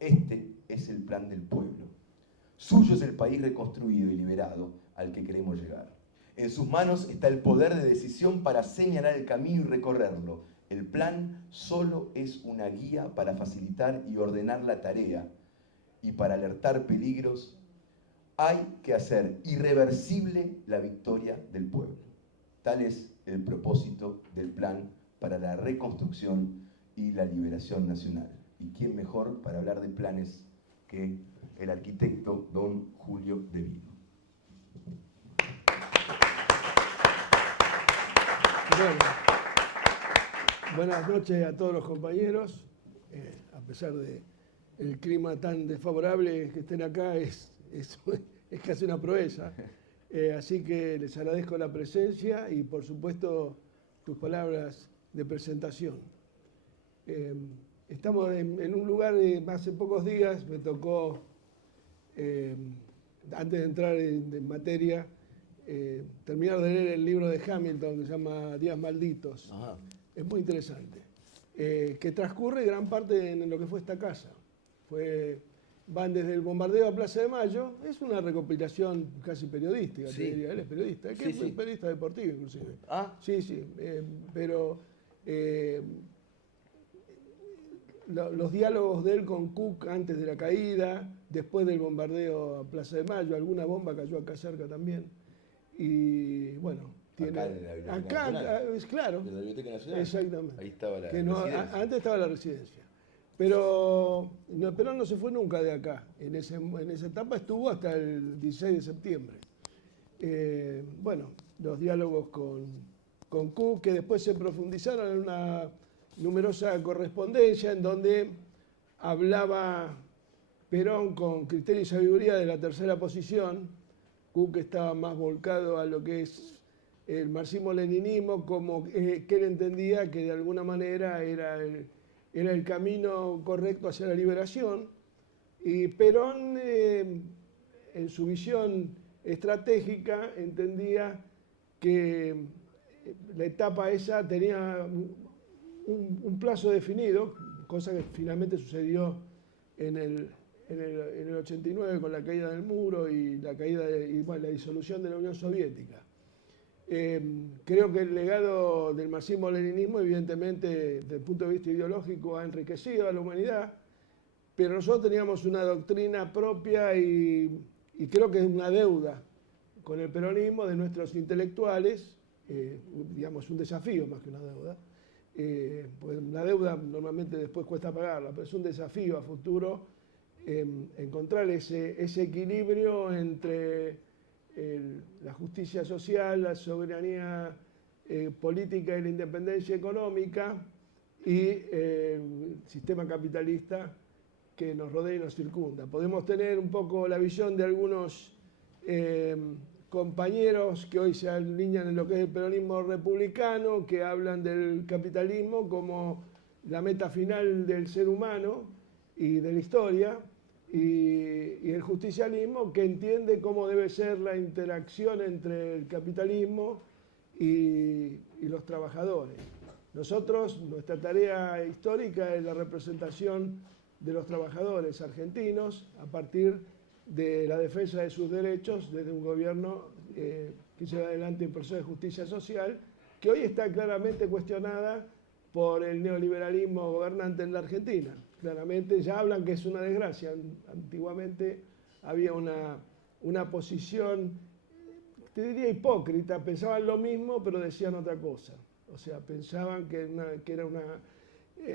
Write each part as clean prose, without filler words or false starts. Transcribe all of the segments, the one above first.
Este es el plan del pueblo. Suyo es el país reconstruido y liberado al que queremos llegar. En sus manos está el poder de decisión para señalar el camino y recorrerlo. El plan solo es una guía para facilitar y ordenar la tarea y para alertar peligros. Hay que hacer irreversible la victoria del pueblo. Tal es el propósito del plan para la reconstrucción y la liberación nacional. ¿Y quién mejor para hablar de planes que el arquitecto don Julio De Vido? Bueno, buenas noches a todos los compañeros. A pesar del clima tan desfavorable, que estén acá es casi una proeza. Así que les agradezco la presencia y, por supuesto, tus palabras de presentación. Estamos en un lugar, hace pocos días me tocó, antes de entrar en materia, terminar de leer el libro de Hamilton que se llama Días Malditos. Ajá. Es muy interesante. Que transcurre gran parte en lo que fue esta casa. Van desde el bombardeo a Plaza de Mayo, es una recopilación casi periodística, sí. Te diría. Él es periodista, sí, es periodista deportivo inclusive. Ah. Sí, pero los diálogos de él con Cook antes de la caída, después del bombardeo a Plaza de Mayo, alguna bomba cayó acá cerca también. Y bueno, tiene. Acá es claro. De la Biblioteca Nacional. Exactamente. Ahí estaba la residencia. Antes estaba la residencia. Pero Perón no se fue nunca de acá. En esa etapa estuvo hasta el 16 de septiembre. Bueno, los diálogos con Cook, que después se profundizaron en una numerosa correspondencia en donde hablaba Perón con criterio y sabiduría de la tercera posición. Cook estaba más volcado a lo que es el marxismo-leninismo, como que él entendía que de alguna manera era el camino correcto hacia la liberación. Y Perón, en su visión estratégica, entendía que la etapa esa tenía un plazo definido, cosa que finalmente sucedió en el 89 con la caída del muro y la disolución de la Unión Soviética. Creo que el legado del marxismo-leninismo, evidentemente, desde el punto de vista ideológico, ha enriquecido a la humanidad, pero nosotros teníamos una doctrina propia y creo que es una deuda con el peronismo de nuestros intelectuales, digamos, un desafío más que una deuda. Pues la deuda normalmente después cuesta pagarla, pero es un desafío a futuro encontrar ese equilibrio entre la justicia social, la soberanía política y la independencia económica y el sistema capitalista que nos rodea y nos circunda. Podemos tener un poco la visión de algunos compañeros que hoy se alinean en lo que es el peronismo republicano, que hablan del capitalismo como la meta final del ser humano y de la historia, y el justicialismo, que entiende cómo debe ser la interacción entre el capitalismo y los trabajadores. Nosotros, nuestra tarea histórica es la representación de los trabajadores argentinos a partir de la defensa de sus derechos desde un gobierno que lleva adelante un proceso de justicia social que hoy está claramente cuestionada por el neoliberalismo gobernante en la Argentina. Claramente ya hablan que es una desgracia. Antiguamente había una posición, te diría hipócrita, pensaban lo mismo pero decían otra cosa. O sea, pensaban que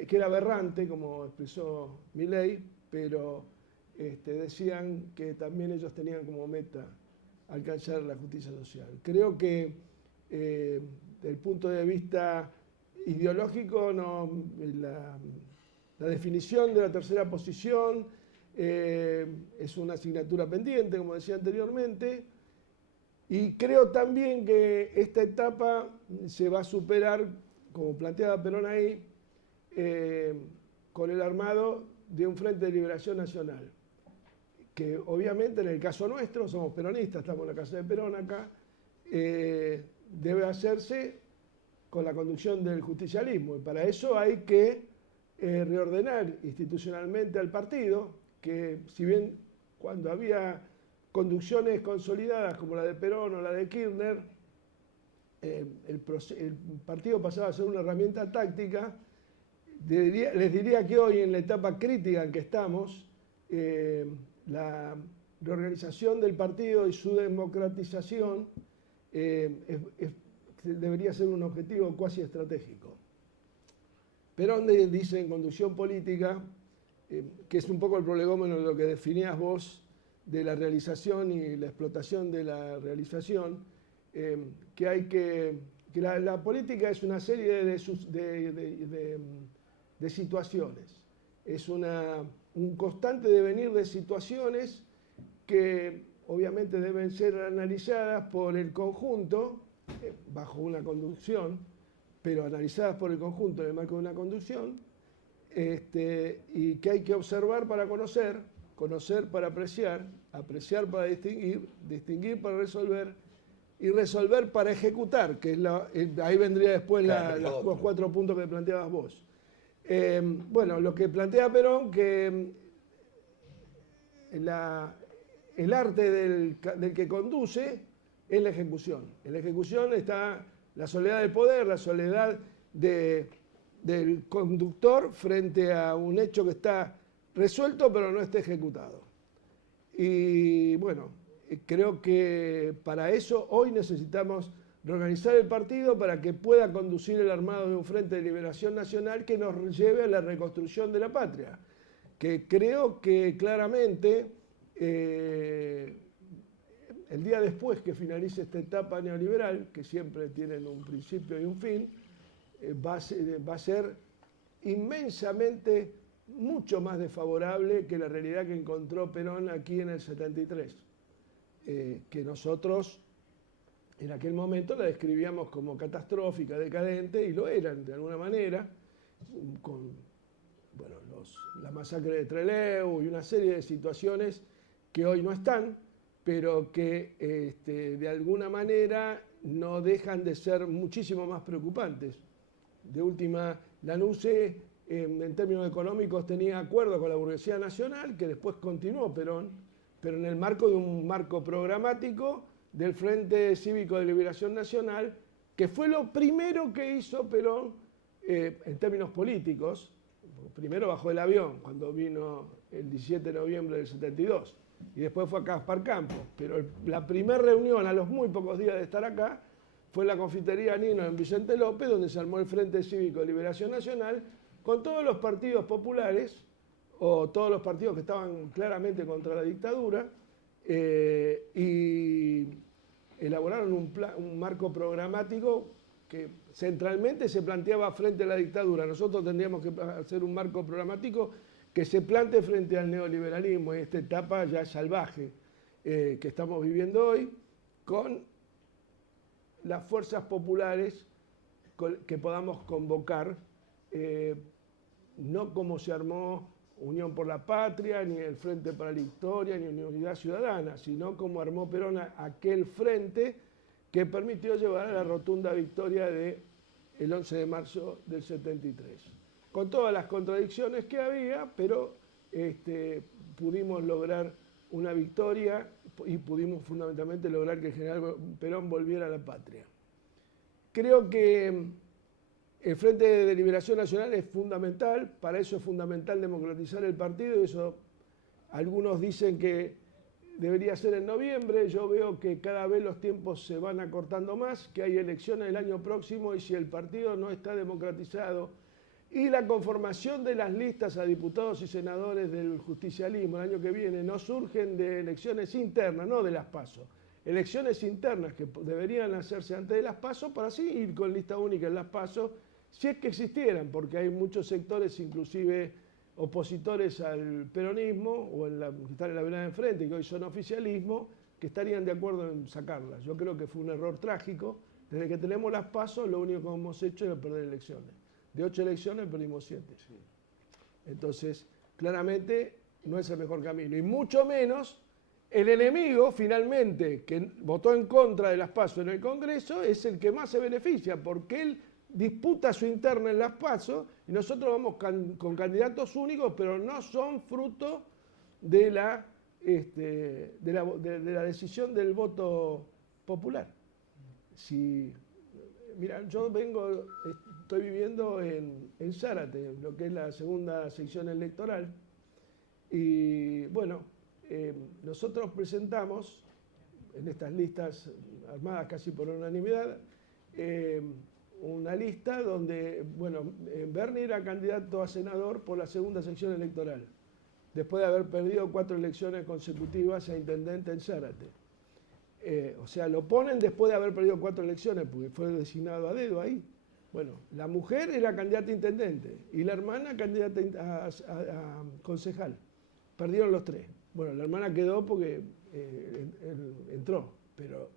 era aberrante, como expresó Milei, pero decían que también ellos tenían como meta alcanzar la justicia social. Creo que desde el punto de vista ideológico, la definición de la tercera posición es una asignatura pendiente, como decía anteriormente, y creo también que esta etapa se va a superar, como planteaba Perón ahí, con el armado de un Frente de Liberación Nacional, que obviamente en el caso nuestro, somos peronistas, estamos en la casa de Perón acá, debe hacerse con la conducción del justicialismo, y para eso hay que reordenar institucionalmente al partido, que si bien cuando había conducciones consolidadas como la de Perón o la de Kirchner, el partido pasaba a ser una herramienta táctica. Les diría que hoy, en la etapa crítica en que estamos, la reorganización del partido y su democratización debería ser un objetivo cuasi estratégico. Perón dice en Conducción Política, que es un poco el prolegómeno de lo que definías vos de la realización y la explotación de la realización, que la política es una serie de situaciones. Es un constante devenir de situaciones que obviamente deben ser analizadas por el conjunto, bajo una conducción, pero analizadas por el conjunto en el marco de una conducción, y que hay que observar para conocer, conocer para apreciar, apreciar para distinguir, distinguir para resolver, y resolver para ejecutar, que es ahí vendría después los 4 puntos que planteabas vos. Bueno, lo que plantea Perón, que el arte del que conduce es la ejecución. En la ejecución está la soledad del poder, la soledad del conductor frente a un hecho que está resuelto pero no está ejecutado. Y bueno, creo que para eso hoy necesitamos reorganizar el partido para que pueda conducir el armado de un Frente de Liberación Nacional que nos lleve a la reconstrucción de la patria. Que creo que claramente el día después que finalice esta etapa neoliberal, que siempre tienen un principio y un fin, va a ser inmensamente mucho más desfavorable que la realidad que encontró Perón aquí en el 73, que nosotros en aquel momento la describíamos como catastrófica, decadente, y lo eran de alguna manera, con bueno, la masacre de Trelew y una serie de situaciones que hoy no están, pero que de alguna manera no dejan de ser muchísimo más preocupantes. De última, la NUCE en términos económicos tenía acuerdo con la burguesía nacional, que después continuó Perón, pero en el marco de un marco programático del Frente Cívico de Liberación Nacional, que fue lo primero que hizo Perón en términos políticos. Primero bajó el avión cuando vino el 17 de noviembre del 72 y después fue a Caspar Campos, pero la primera reunión a los muy pocos días de estar acá fue en la confitería Nino en Vicente López, donde se armó el Frente Cívico de Liberación Nacional con todos los partidos populares o todos los partidos que estaban claramente contra la dictadura, y elaboraron un marco programático que centralmente se planteaba frente a la dictadura. Nosotros tendríamos que hacer un marco programático que se plantee frente al neoliberalismo en esta etapa ya salvaje que estamos viviendo hoy, con las fuerzas populares que podamos convocar, no como se armó Unión por la Patria, ni el Frente para la Victoria, ni Unidad Ciudadana, sino como armó Perón aquel frente que permitió llevar a la rotunda victoria del 11 de marzo del 73. Con todas las contradicciones que había, pero pudimos lograr una victoria y pudimos fundamentalmente lograr que el general Perón volviera a la patria. Creo que el Frente de Liberación Nacional es fundamental, para eso es fundamental democratizar el partido, y eso algunos dicen que debería ser en noviembre. Yo veo que cada vez los tiempos se van acortando más, que hay elecciones el año próximo, y si el partido no está democratizado y la conformación de las listas a diputados y senadores del justicialismo el año que viene no surgen de elecciones internas, no de las PASO, elecciones internas que deberían hacerse antes de las PASO para así ir con lista única en las PASO, si es que existieran, porque hay muchos sectores, inclusive opositores al peronismo, o que están en la vereda de enfrente, que hoy son oficialismo, que estarían de acuerdo en sacarlas. Yo creo que fue un error trágico. Desde que tenemos las PASO, lo único que hemos hecho es perder elecciones. De 8 elecciones perdimos 7. Sí. Entonces, claramente no es el mejor camino. Y mucho menos el enemigo, finalmente, que votó en contra de las PASO en el Congreso, es el que más se beneficia, porque él disputa su interna en las PASO y nosotros vamos con candidatos únicos, pero no son fruto de la decisión del voto popular. Mira, yo estoy viviendo en Zárate, lo que es la segunda sección electoral, y bueno, nosotros presentamos en estas listas armadas casi por unanimidad, una lista donde, bueno, Bernie era candidato a senador por la segunda sección electoral, después de haber perdido 4 elecciones consecutivas a intendente en Zárate. O sea, lo ponen después de haber perdido 4 elecciones, porque fue designado a dedo ahí. Bueno, la mujer era candidata a intendente y la hermana candidata a concejal. Perdieron los 3. Bueno, la hermana quedó porque entró, pero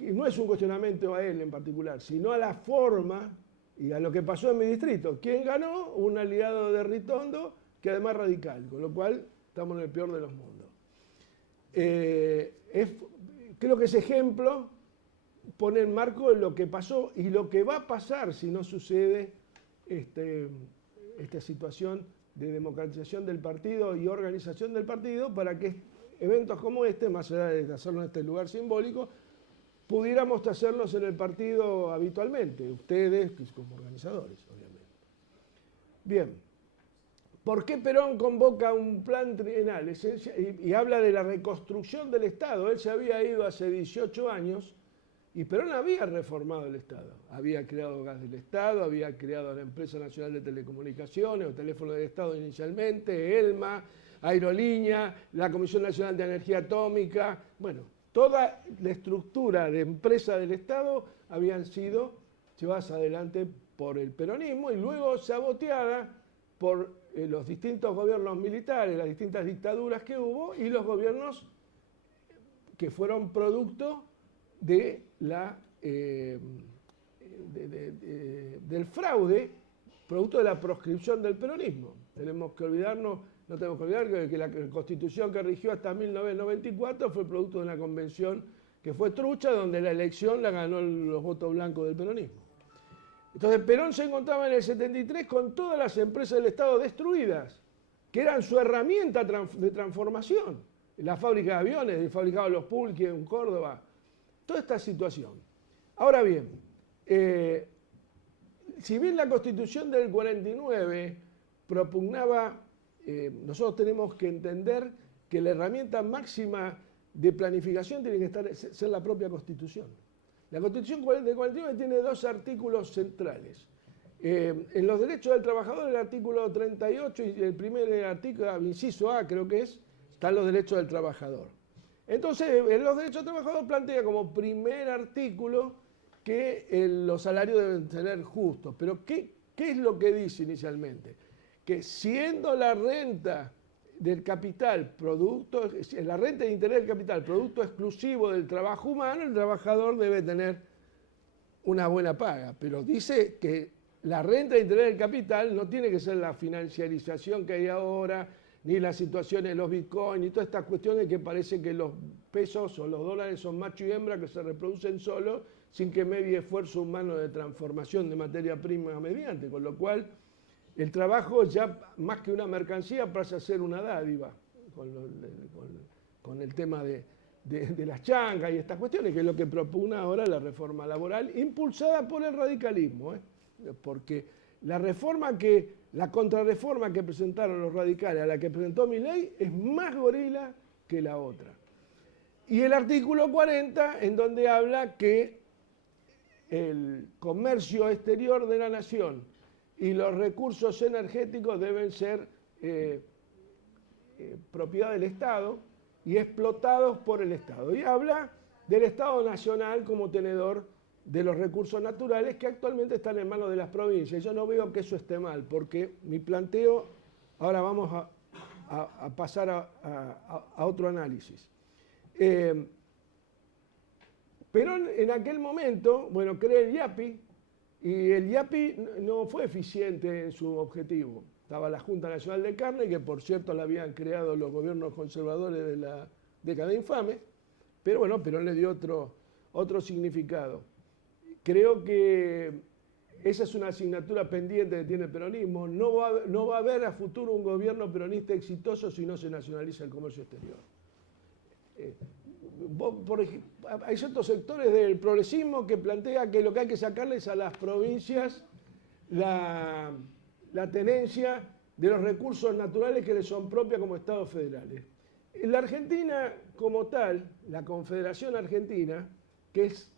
no es un cuestionamiento a él en particular, sino a la forma y a lo que pasó en mi distrito. ¿Quién ganó? Un aliado de Ritondo, que además es radical, con lo cual estamos en el peor de los mundos. Creo que ese ejemplo pone en marco lo que pasó y lo que va a pasar si no sucede esta situación de democratización del partido y organización del partido para que eventos como este, más allá de hacerlo en este lugar simbólico, pudiéramos hacerlos en el partido habitualmente, ustedes como organizadores, obviamente. Bien. ¿Por qué Perón convoca un plan trienal? Y habla de la reconstrucción del Estado. Él se había ido hace 18 años y Perón había reformado el Estado. Había creado Gas del Estado, había creado la Empresa Nacional de Telecomunicaciones o Teléfono del Estado inicialmente, ELMA, Aerolínea, la Comisión Nacional de Energía Atómica. Bueno, toda la estructura de empresa del Estado habían sido llevadas adelante por el peronismo y luego saboteada por los distintos gobiernos militares, las distintas dictaduras que hubo y los gobiernos que fueron producto de del fraude, producto de la proscripción del peronismo. No tenemos que olvidar que la Constitución que rigió hasta 1994 fue producto de una convención que fue trucha, donde la elección la ganó los votos blancos del peronismo. Entonces Perón se encontraba en el 73 con todas las empresas del Estado destruidas, que eran su herramienta de transformación. La fábrica de aviones, el fabricado de los Pulque en Córdoba, toda esta situación. Ahora bien, si bien la Constitución del 49 propugnaba, nosotros tenemos que entender que la herramienta máxima de planificación tiene que ser la propia Constitución. La Constitución del 49 tiene 2 artículos centrales. En los derechos del trabajador, el artículo 38 y el primer artículo, inciso A creo que están los derechos del trabajador. Entonces, en los derechos del trabajador plantea como primer artículo que los salarios deben ser justos. Pero ¿qué es lo que dice inicialmente? Que siendo la renta del capital, la renta de interés del capital, producto exclusivo del trabajo humano, el trabajador debe tener una buena paga. Pero dice que la renta de interés del capital no tiene que ser la financiarización que hay ahora, ni la situación de los bitcoins, ni todas estas cuestiones que parece que los pesos o los dólares son macho y hembra que se reproducen solos sin que medie esfuerzo humano de transformación de materia prima mediante, con lo cual el trabajo ya más que una mercancía pasa a ser una dádiva con el tema de las changas y estas cuestiones, que es lo que propugna ahora la reforma laboral, impulsada por el radicalismo, porque la contrarreforma que presentaron los radicales a la que presentó Milei es más gorila que la otra. Y el artículo 40, en donde habla que el comercio exterior de la nación y los recursos energéticos deben ser propiedad del Estado y explotados por el Estado. Y habla del Estado Nacional como tenedor de los recursos naturales que actualmente están en manos de las provincias. Yo no veo que eso esté mal, porque mi planteo, ahora vamos a pasar a otro análisis. Perón en aquel momento, bueno, crea el IAPI, y el IAPI no fue eficiente en su objetivo. Estaba la Junta Nacional de Carne, que por cierto la habían creado los gobiernos conservadores de la década infame, pero bueno, Perón le dio otro significado. creo que esa es una asignatura pendiente que tiene el peronismo. No va a haber a futuro un gobierno peronista exitoso si no se nacionaliza el comercio exterior. Hay ciertos sectores del progresismo que plantean que lo que hay que sacarles a las provincias la tenencia de los recursos naturales que les son propios como estados federales. En la Argentina, como tal, la Confederación Argentina, que es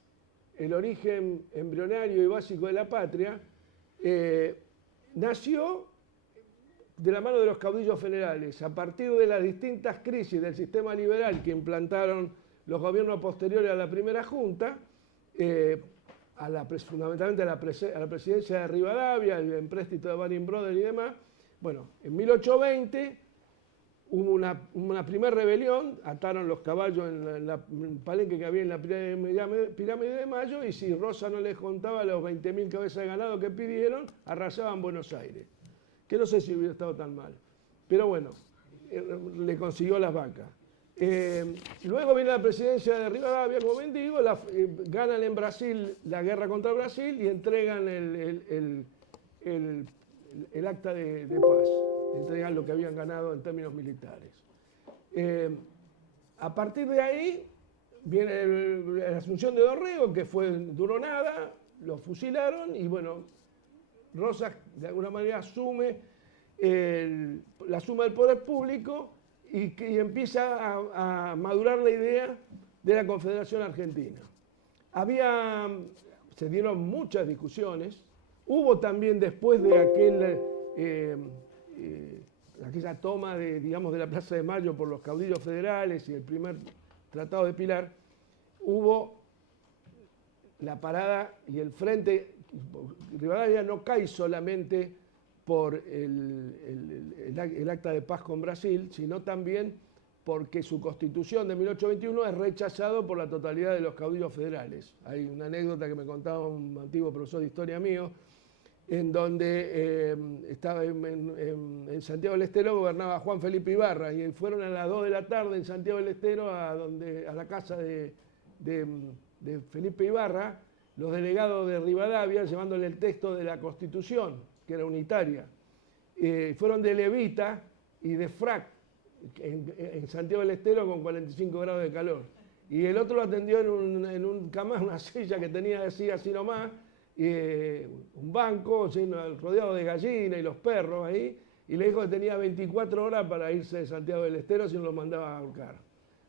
el origen embrionario y básico de la patria, nació de la mano de los caudillos federales, a partir de las distintas crisis del sistema liberal que implantaron los gobiernos posteriores a la primera junta, fundamentalmente a la presidencia de Rivadavia, el empréstito de Baring Brothers y demás. Bueno, en 1820 hubo una primera rebelión, ataron los caballos en el palenque que había en la pirámide de Mayo, y si Rosa no les contaba los 20.000 cabezas de ganado que pidieron, arrasaban Buenos Aires. Que no sé si hubiera estado tan mal. Pero bueno, le consiguió las vacas. Luego viene la presidencia de Rivadavia, como bien digo, ganan en Brasil la guerra contra Brasil y entregan el acta de paz. Entregan lo que habían ganado en términos militares. A partir de ahí viene la asunción de Dorrego, que duró nada, lo fusilaron y bueno, Rosas de alguna manera asume la suma del poder público y empieza a madurar la idea de la Confederación Argentina. Se dieron muchas discusiones, hubo también después de aquella toma de la Plaza de Mayo por los caudillos federales y el primer Tratado de Pilar, hubo la parada y el frente. Rivadavia no cae solamente por el acta de paz con Brasil, sino también porque su constitución de 1821 es rechazado por la totalidad de los caudillos federales. Hay una anécdota que me contaba un antiguo profesor de historia mío, en donde estaba en Santiago del Estero, gobernaba Juan Felipe Ibarra, y fueron a las 2 de la tarde en Santiago del Estero a la casa de Felipe Ibarra, los delegados de Rivadavia, llevándole el texto de la Constitución, que era unitaria. Fueron de levita y de frac en Santiago del Estero con 45 grados de calor. Y el otro lo atendió en un camán, una silla que tenía así nomás, un banco rodeado de gallinas y los perros ahí, y le dijo que tenía 24 horas para irse de Santiago del Estero si no lo mandaba a ahorcar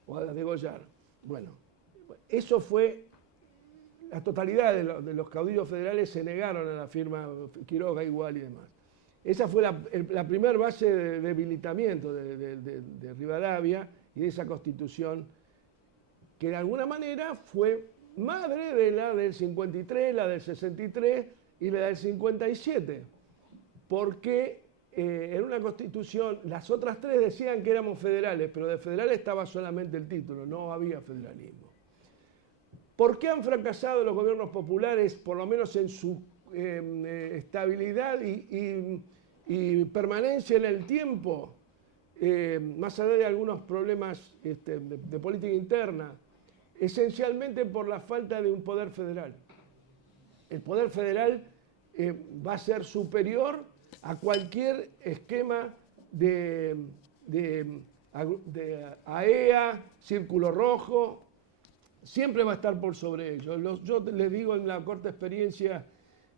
o a degollar. Bueno, eso fue. La totalidad de los caudillos federales se negaron a la firma Quiroga, Igual y demás. Esa fue la primera base de debilitamiento de Rivadavia y de esa constitución que de alguna manera fue madre de la del 53, la del 63 y la del 57. Porque en una constitución, las otras tres decían que éramos federales, pero de federal estaba solamente el título, no había federalismo. ¿Por qué han fracasado los gobiernos populares, por lo menos en su estabilidad y permanencia en el tiempo, más allá de algunos problemas de política interna? Esencialmente por la falta de un poder federal. El poder federal va a ser superior a cualquier esquema de AEA, Círculo Rojo, siempre va a estar por sobre ellos. Yo les digo, en la corta experiencia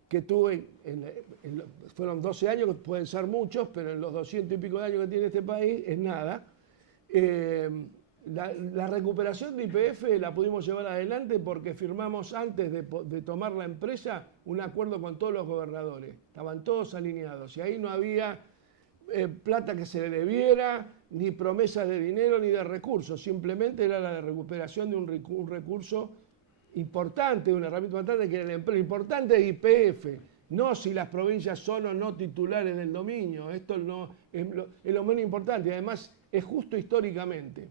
que tuve, fueron 12 años, que pueden ser muchos, pero en los 200 y pico de años que tiene este país es nada. La recuperación de YPF la pudimos llevar adelante porque firmamos antes de tomar la empresa un acuerdo con todos los gobernadores. Estaban todos alineados y ahí no había plata que se le debiera, ni promesas de dinero, ni de recursos. Simplemente era la recuperación de un recurso importante, una herramienta importante que era la empresa. Importante es YPF, no si las provincias son o no titulares del dominio. Esto no es lo menos importante y además es justo históricamente.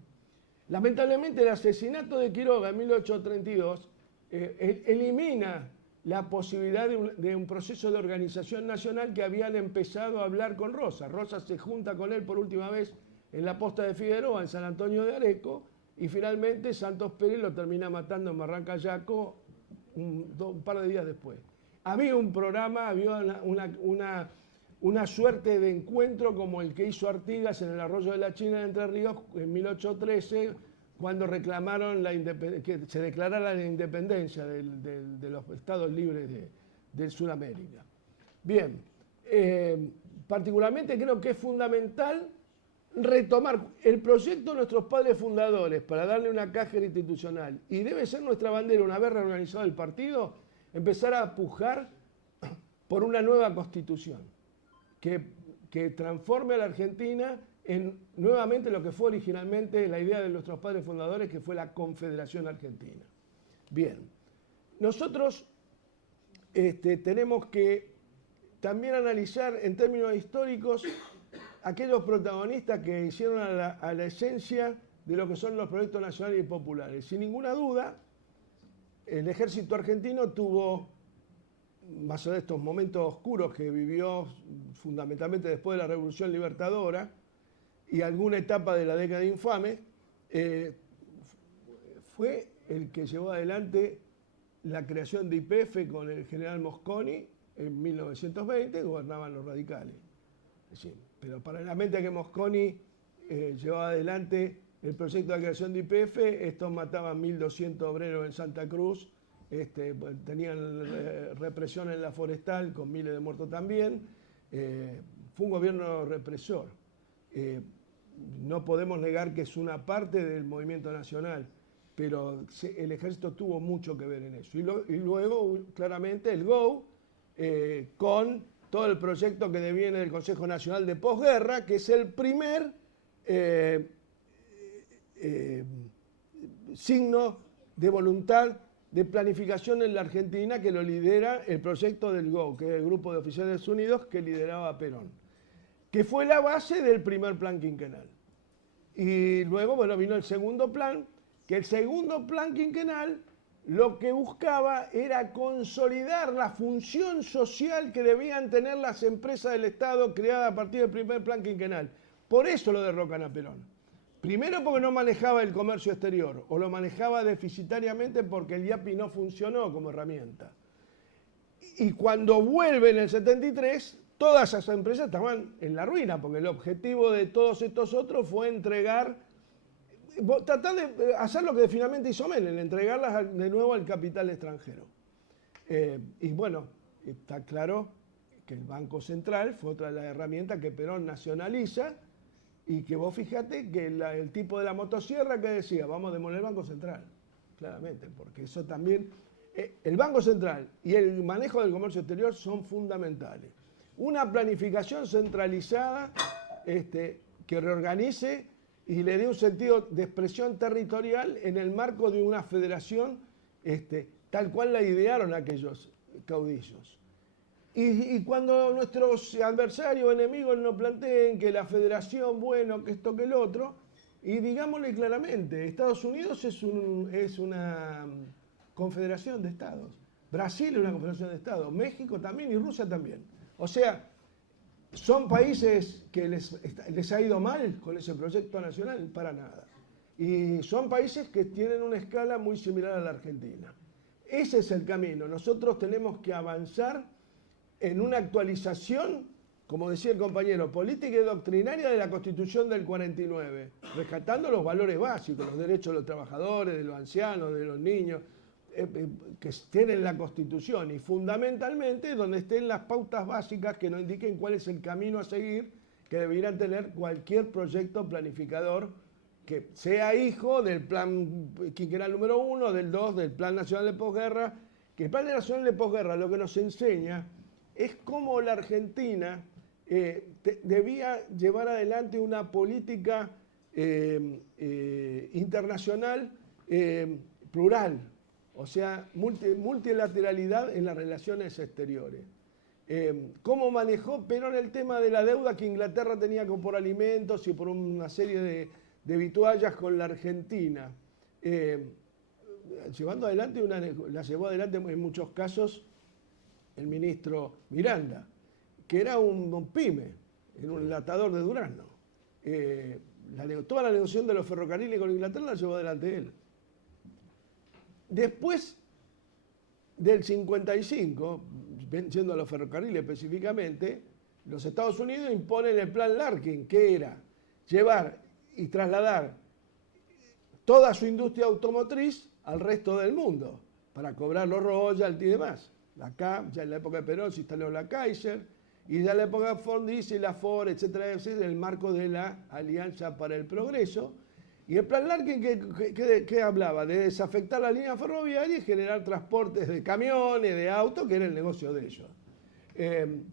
Lamentablemente el asesinato de Quiroga en 1832 elimina la posibilidad de un proceso de organización nacional que habían empezado a hablar con Rosas. Rosas se junta con él por última vez en la posta de Figueroa, en San Antonio de Areco, y finalmente Santos Pérez lo termina matando en Barranca Yaco un par de días después. Había un programa, había una suerte de encuentro como el que hizo Artigas en el Arroyo de la China de Entre Ríos en 1813, cuando reclamaron que se declarara la independencia de los estados libres de Sudamérica. Bien, particularmente creo que es fundamental retomar el proyecto de nuestros padres fundadores para darle una cátedra institucional, y debe ser nuestra bandera, una vez reorganizado el partido, empezar a pujar por una nueva constitución que transforme a la Argentina en nuevamente lo que fue originalmente la idea de nuestros padres fundadores, que fue la Confederación Argentina. Bien, nosotros tenemos que también analizar en términos históricos aquellos protagonistas que hicieron a la esencia de lo que son los proyectos nacionales y populares. Sin ninguna duda, el ejército argentino tuvo, más allá de estos momentos oscuros que vivió fundamentalmente después de la Revolución Libertadora y alguna etapa de la década infame, fue el que llevó adelante la creación de YPF con el general Mosconi en 1920, gobernaban los radicales. Sí, pero paralelamente a que Mosconi llevaba adelante el proyecto de creación de YPF, estos mataban 1.200 obreros en Santa Cruz, tenían represión en la forestal con miles de muertos también. Fue un gobierno represor. No podemos negar que es una parte del movimiento nacional, pero el ejército tuvo mucho que ver en eso. Y luego, claramente, el GO, con todo el proyecto que deviene del Consejo Nacional de Posguerra, que es el primer signo de voluntad de planificación en la Argentina, que lo lidera el proyecto del GO, que es el Grupo de Oficiales Unidos que lideraba Perón, que fue la base del primer plan quinquenal. Y luego, bueno, vino el segundo plan, que el segundo plan quinquenal lo que buscaba era consolidar la función social que debían tener las empresas del Estado creadas a partir del primer plan quinquenal. Por eso lo derrocan a Perón. Primero porque no manejaba el comercio exterior, o lo manejaba deficitariamente porque el IAPI no funcionó como herramienta. Y cuando vuelve en el 73, todas esas empresas estaban en la ruina, porque el objetivo de todos estos otros fue tratar de hacer lo que finalmente hizo Menem, entregarlas de nuevo al capital extranjero. Y bueno, está claro que el Banco Central fue otra de las herramientas que Perón nacionaliza, y que vos fíjate que el tipo de la motosierra que decía, vamos a demoler el Banco Central, claramente, porque eso también, el Banco Central y el manejo del comercio exterior son fundamentales. Una planificación centralizada que reorganice y le dé un sentido de expresión territorial en el marco de una federación tal cual la idearon aquellos caudillos. Y cuando nuestros adversarios, enemigos, nos planteen que la federación, bueno, que esto, que el otro, y digámosle claramente, Estados Unidos es una confederación de estados, Brasil es una confederación de estados, México también y Rusia también. O sea, ¿son países que les ha ido mal con ese proyecto nacional? Para nada. Y son países que tienen una escala muy similar a la Argentina. Ese es el camino. Nosotros tenemos que avanzar en una actualización, como decía el compañero, política y doctrinaria de la Constitución del 49, rescatando los valores básicos, los derechos de los trabajadores, de los ancianos, de los niños, que estén en la Constitución, y fundamentalmente donde estén las pautas básicas que nos indiquen cuál es el camino a seguir que deberían tener cualquier proyecto planificador que sea hijo del plan quinquenal número 1, del 2, del Plan Nacional de Posguerra, que el Plan Nacional de Posguerra lo que nos enseña es cómo la Argentina debía llevar adelante una política internacional plural, o sea, multilateralidad en las relaciones exteriores. ¿Cómo manejó Perón el tema de la deuda que Inglaterra tenía por alimentos y por una serie de vituallas con la Argentina? Llevando adelante la llevó adelante en muchos casos el ministro Miranda, que era un pyme, era un enlatador de durazno. Toda la negociación de los ferrocarriles con Inglaterra la llevó adelante él. Después, del 55, yendo a los ferrocarriles específicamente, los Estados Unidos imponen el plan Larkin, que era llevar y trasladar toda su industria automotriz al resto del mundo para cobrar los royalties y demás. Acá, ya en la época de Perón, se instaló la Kaiser, y ya en la época de Ford dice la Ford, etcétera, etcétera, en el marco de la Alianza para el Progreso. Y el plan Larkin, ¿qué hablaba? De desafectar la línea ferroviaria y generar transportes de camiones, de autos, que era el negocio de ellos.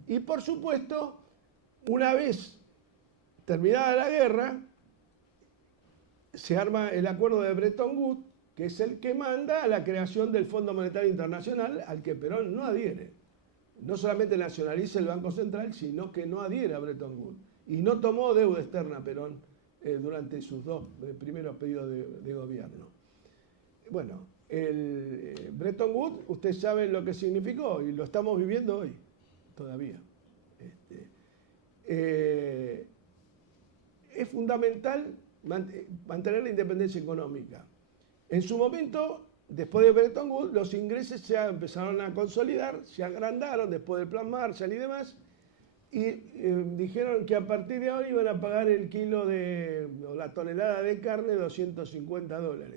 Y por supuesto, una vez terminada la guerra, se arma el acuerdo de Bretton Woods, que es el que manda a la creación del Fondo Monetario Internacional, al que Perón no adhiere. No solamente nacionaliza el Banco Central, sino que no adhiere a Bretton Woods. Y no tomó deuda externa Perón durante sus 2 primeros periodos de gobierno. Bueno, el Bretton Woods, usted sabe lo que significó y lo estamos viviendo hoy, todavía. Es fundamental mantener la independencia económica. En su momento, después de Bretton Woods, los ingresos se empezaron a consolidar, se agrandaron después del Plan Marshall y demás, y dijeron que a partir de ahora iban a pagar el kilo o la tonelada de carne $250.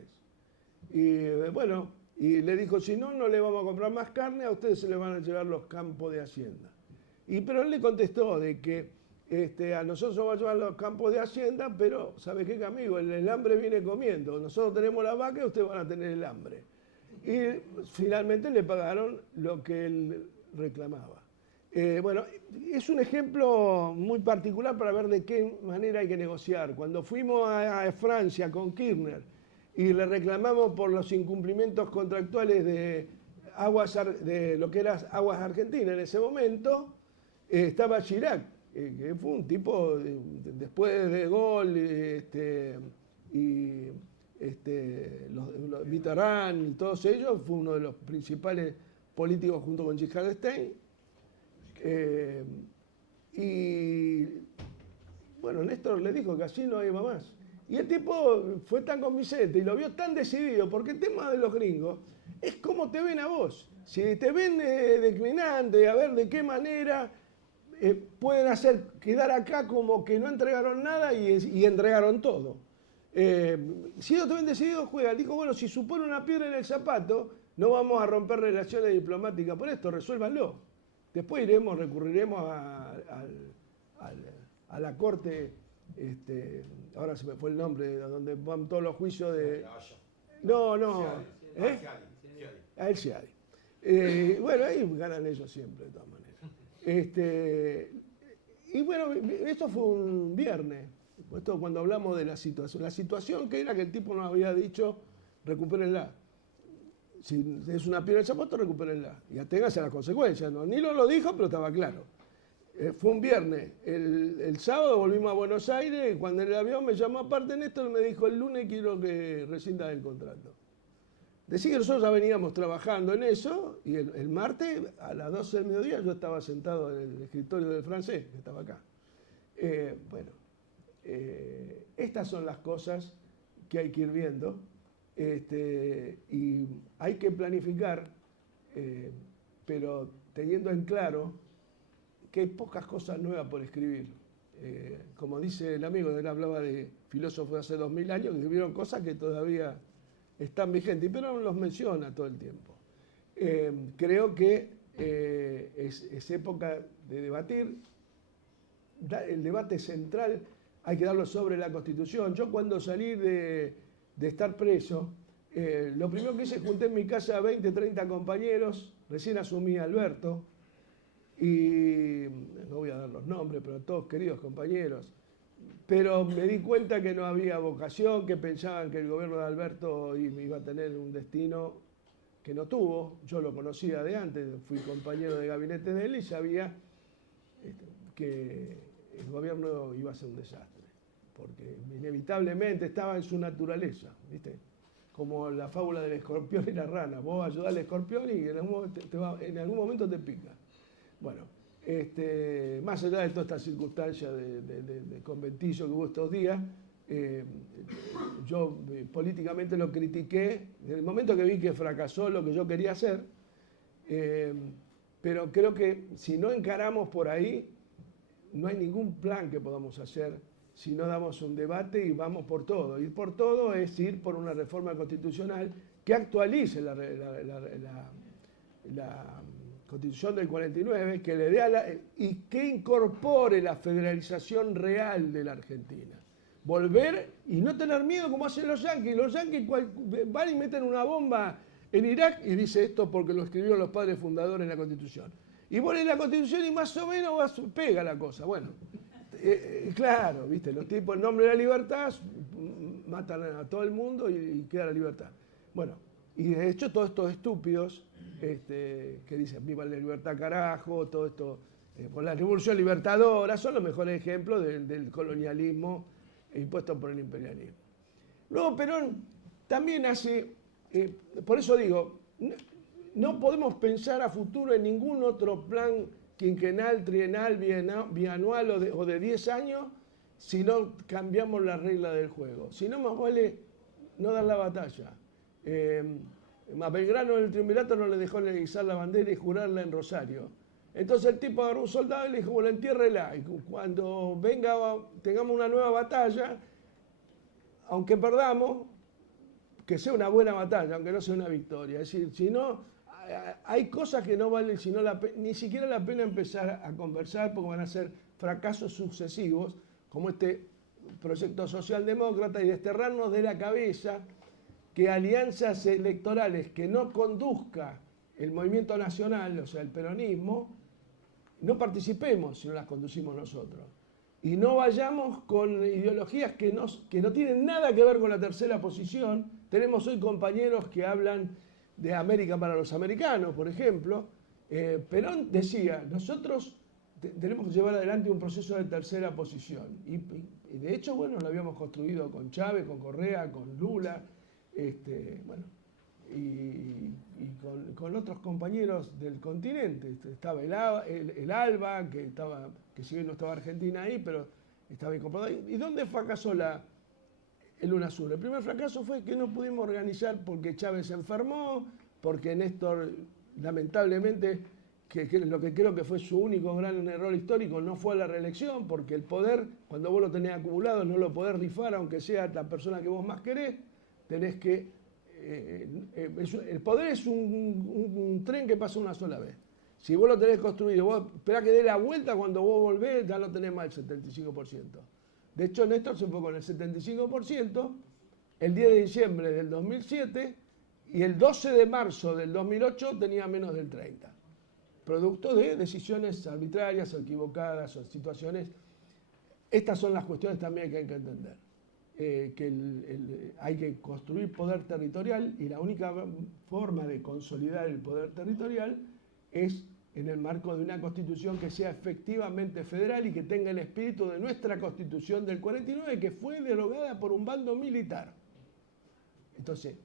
Y bueno, y le dijo, si no, no le vamos a comprar más carne, a ustedes se le van a llevar los campos de hacienda. Y pero él le contestó de que a nosotros nos van a llevar los campos de hacienda, pero ¿sabe qué, amigo? El hambre viene comiendo. Nosotros tenemos la vaca y ustedes van a tener el hambre. Y finalmente le pagaron lo que él reclamaba. Bueno, es un ejemplo muy particular para ver de qué manera hay que negociar. Cuando fuimos a Francia con Kirchner y le reclamamos por los incumplimientos contractuales de lo que era Aguas Argentinas en ese momento, estaba Chirac, que fue un tipo, después de Gaulle y Mitterrand y todos ellos, fue uno de los principales políticos junto con Giscard d'Estaing. Y bueno, Néstor le dijo que así no iba más. Y el tipo fue tan convincente y lo vio tan decidido, porque el tema de los gringos es cómo te ven a vos. Si te ven declinante, a ver de qué manera pueden hacer quedar acá como que no entregaron nada y entregaron todo. Si ellos te ven decididos, juegan. Dijo, bueno, si supone una piedra en el zapato, no vamos a romper relaciones diplomáticas por esto, resuélvanlo. Después recurriremos a la corte, ahora se me fue el nombre, donde van todos los juicios de... No, a el CIADI. Bueno, ahí ganan ellos siempre, de todas maneras. Y bueno, esto fue un viernes, esto cuando hablamos de la situación que era que el tipo nos había dicho, recupérenla. Si es una piedra de zapato, recupérenla. Y aténganse a las consecuencias, ¿no? Ni lo dijo, pero estaba claro. Fue un viernes. El sábado volvimos a Buenos Aires y cuando en el avión me llamó aparte Néstor y me dijo, el lunes quiero que rescindan el contrato. Decía que nosotros ya veníamos trabajando en eso y el martes a las 12 del mediodía yo estaba sentado en el escritorio del francés, que estaba acá. Estas son las cosas que hay que ir viendo. Y hay que planificar, pero teniendo en claro que hay pocas cosas nuevas por escribir. Como dice el amigo, él hablaba de filósofos de hace 2000 años que escribieron cosas que todavía están vigentes, pero no los menciona todo el tiempo. Creo que es época de debatir. El debate central hay que darlo sobre la Constitución. Yo cuando salí de estar preso, lo primero que hice, junté en mi casa a 20, 30 compañeros, recién asumí a Alberto, y no voy a dar los nombres, pero todos queridos compañeros, pero me di cuenta que no había vocación, que pensaban que el gobierno de Alberto iba a tener un destino que no tuvo. Yo lo conocía de antes, fui compañero de gabinete de él y sabía que el gobierno iba a ser un desastre, porque inevitablemente estaba en su naturaleza, ¿viste? Como la fábula del escorpión y la rana. Vos ayudás al escorpión y en algún momento te pica. Bueno, más allá de todas estas circunstancias de conventillo que hubo estos días, yo políticamente lo critiqué. En el momento que vi que fracasó lo que yo quería hacer, Pero creo que si no encaramos por ahí, no hay ningún plan que podamos hacer si no damos un debate y vamos por todo. Ir por todo es ir por una reforma constitucional que actualice la Constitución del 49, que le dé y que incorpore la federalización real de la Argentina. Volver y no tener miedo como hacen los yanquis. Los yanquis van y meten una bomba en Irak y dice esto porque lo escribieron los padres fundadores en la Constitución. Y vos lees la Constitución y más o menos pega la cosa. Bueno, claro, viste, los tipos en nombre de la libertad matan a todo el mundo y queda la libertad. Bueno, y de hecho todos estos estúpidos que dicen viva la libertad carajo, todo esto, por la revolución libertadora, son los mejores ejemplos del colonialismo impuesto por el imperialismo. Luego Perón también hace, por eso digo, no podemos pensar a futuro en ningún otro plan quinquenal, trienal, bianual o de 10 años si no cambiamos la regla del juego. Si no, más vale no dar la batalla. A Belgrano en el triunvirato no le dejó izar la bandera y jurarla en Rosario. Entonces el tipo agarró un soldado y le dijo, bueno, entiérrela. Y cuando tengamos una nueva batalla, aunque perdamos, que sea una buena batalla, aunque no sea una victoria. Es decir, si no, hay cosas que no valen ni siquiera la pena empezar a conversar porque van a ser fracasos sucesivos, como este proyecto socialdemócrata, y desterrarnos de la cabeza que alianzas electorales que no conduzca el movimiento nacional, o sea, el peronismo, no participemos si no las conducimos nosotros. Y no vayamos con ideologías que no tienen nada que ver con la tercera posición. Tenemos hoy compañeros que hablan de América para los americanos, por ejemplo. Perón decía, nosotros tenemos que llevar adelante un proceso de tercera posición. Y de hecho, bueno, lo habíamos construido con Chávez, con Correa, con Lula, bueno, y con otros compañeros del continente. Estaba el ALBA, que si bien no estaba Argentina ahí, pero estaba incorporado. ¿Y dónde fracasó el UNASUR? El primer fracaso fue que no pudimos organizar porque Chávez se enfermó, porque Néstor, lamentablemente, que lo que creo que fue su único gran error histórico, no fue a la reelección, porque el poder, cuando vos lo tenés acumulado, no lo podés rifar, aunque sea la persona que vos más querés, tenés que... el poder es un tren que pasa una sola vez. Si vos lo tenés construido, vos esperás que dé la vuelta, cuando vos volvés ya lo tenés más el 75%. De hecho, Néstor se fue con el 75% el 10 de diciembre del 2007 y el 12 de marzo del 2008 tenía menos del 30%. Producto de decisiones arbitrarias o equivocadas o situaciones. Estas son las cuestiones también que hay que entender. Que hay que construir poder territorial y la única forma de consolidar el poder territorial es en el marco de una constitución que sea efectivamente federal y que tenga el espíritu de nuestra constitución del 49, que fue derogada por un bando militar. Entonces,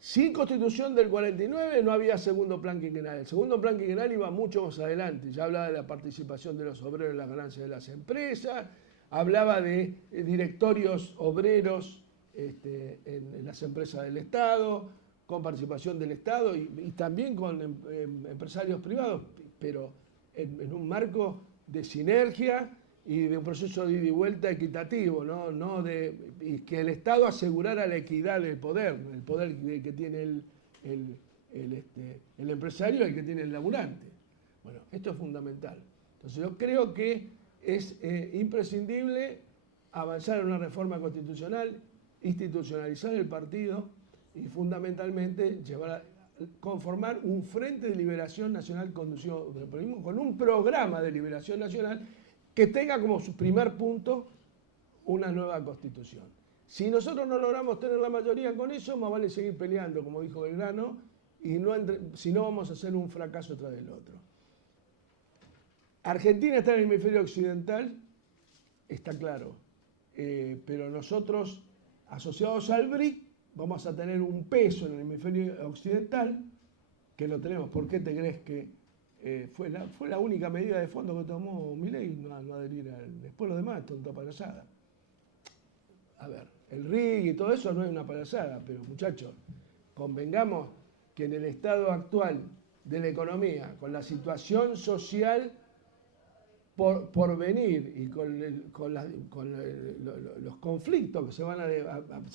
sin constitución del 49 no había segundo plan quinquenal. El segundo plan quinquenal iba mucho más adelante. Ya hablaba de la participación de los obreros en las ganancias de las empresas, hablaba de directorios obreros en las empresas del Estado, con participación del Estado y también con empresarios privados, pero en un marco de sinergia y de un proceso de ida y vuelta equitativo, y que el Estado asegurara la equidad del poder, el poder que tiene el empresario y el que tiene el laburante. Bueno, esto es fundamental. Entonces yo creo que es imprescindible avanzar en una reforma constitucional, institucionalizar el partido y fundamentalmente conformar un frente de liberación nacional conducido por el peronismo con un programa de liberación nacional que tenga como su primer punto una nueva constitución. Si nosotros no logramos tener la mayoría con eso, más vale seguir peleando, como dijo Belgrano, y si no vamos a hacer un fracaso tras del otro. Argentina está en el hemisferio occidental, está claro, pero nosotros, asociados al BRIC, vamos a tener un peso en el hemisferio occidental que lo tenemos. ¿Por qué te crees que fue la única medida de fondo que tomó Milei no adherir después lo demás es tonta payasada? A ver, el RIG y todo eso no es una payasada, pero muchachos, convengamos que en el estado actual de la economía, con la situación social por venir y con los conflictos que se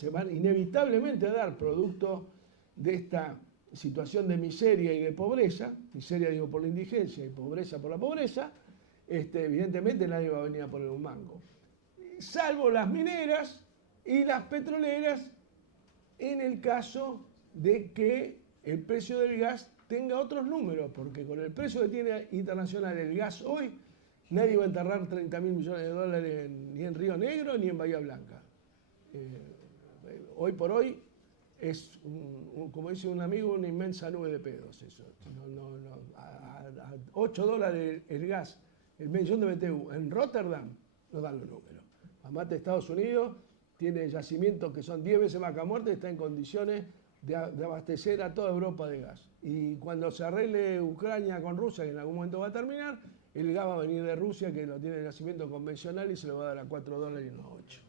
van inevitablemente a dar producto de esta situación de miseria y de pobreza, miseria digo por la indigencia y pobreza por la pobreza, evidentemente nadie va a venir a poner un mango. Salvo las mineras y las petroleras en el caso de que el precio del gas tenga otros números, porque con el precio que tiene internacional el gas hoy, nadie va a enterrar 30.000 millones de dólares ni en Río Negro ni en Bahía Blanca. Hoy por hoy es, como dice un amigo, una inmensa nube de pedos eso. A 8 dólares el gas, el millón de BTU en Rotterdam, no dan los números. Además de Estados Unidos tiene yacimientos que son 10 veces Vaca Muerta y está en condiciones de abastecer a toda Europa de gas. Y cuando se arregle Ucrania con Rusia, que en algún momento va a terminar, el gas va a venir de Rusia, que lo tiene el yacimiento convencional y se lo va a dar a 4 dólares y no a 8.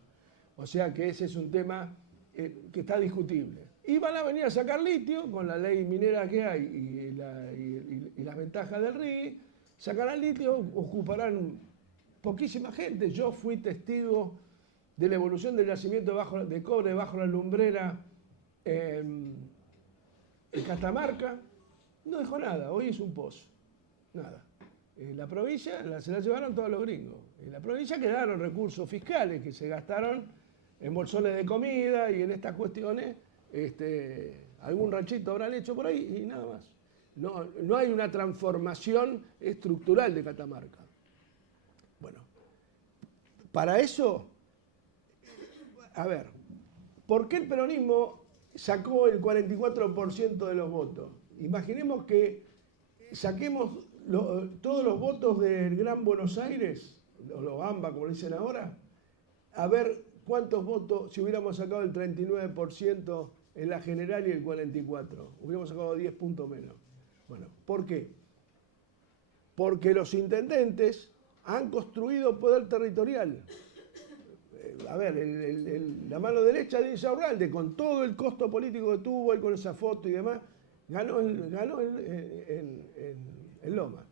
O sea que ese es un tema que está discutible. Y van a venir a sacar litio con la ley minera que hay y las ventajas del RIGI. Sacarán litio, ocuparán poquísima gente. Yo fui testigo de la evolución del yacimiento de cobre bajo la lumbrera en Catamarca. No dejó nada, hoy es un pozo. Nada. En la provincia se la llevaron todos los gringos. En la provincia quedaron recursos fiscales que se gastaron en bolsones de comida y en estas cuestiones. Algún ranchito habrán hecho por ahí y nada más. No hay una transformación estructural de Catamarca. Bueno, para eso, a ver, ¿por qué el peronismo sacó el 44% de los votos? Imaginemos que saquemos todos los votos del Gran Buenos Aires, o los AMBA como le dicen ahora, a ver cuántos votos, si hubiéramos sacado el 39% en la general y el 44%, hubiéramos sacado 10 puntos menos. Bueno, ¿por qué? Porque los intendentes han construido poder territorial. A ver, la mano derecha de Insaurralde, con todo el costo político que tuvo, él con esa foto y demás, ganó en Loma.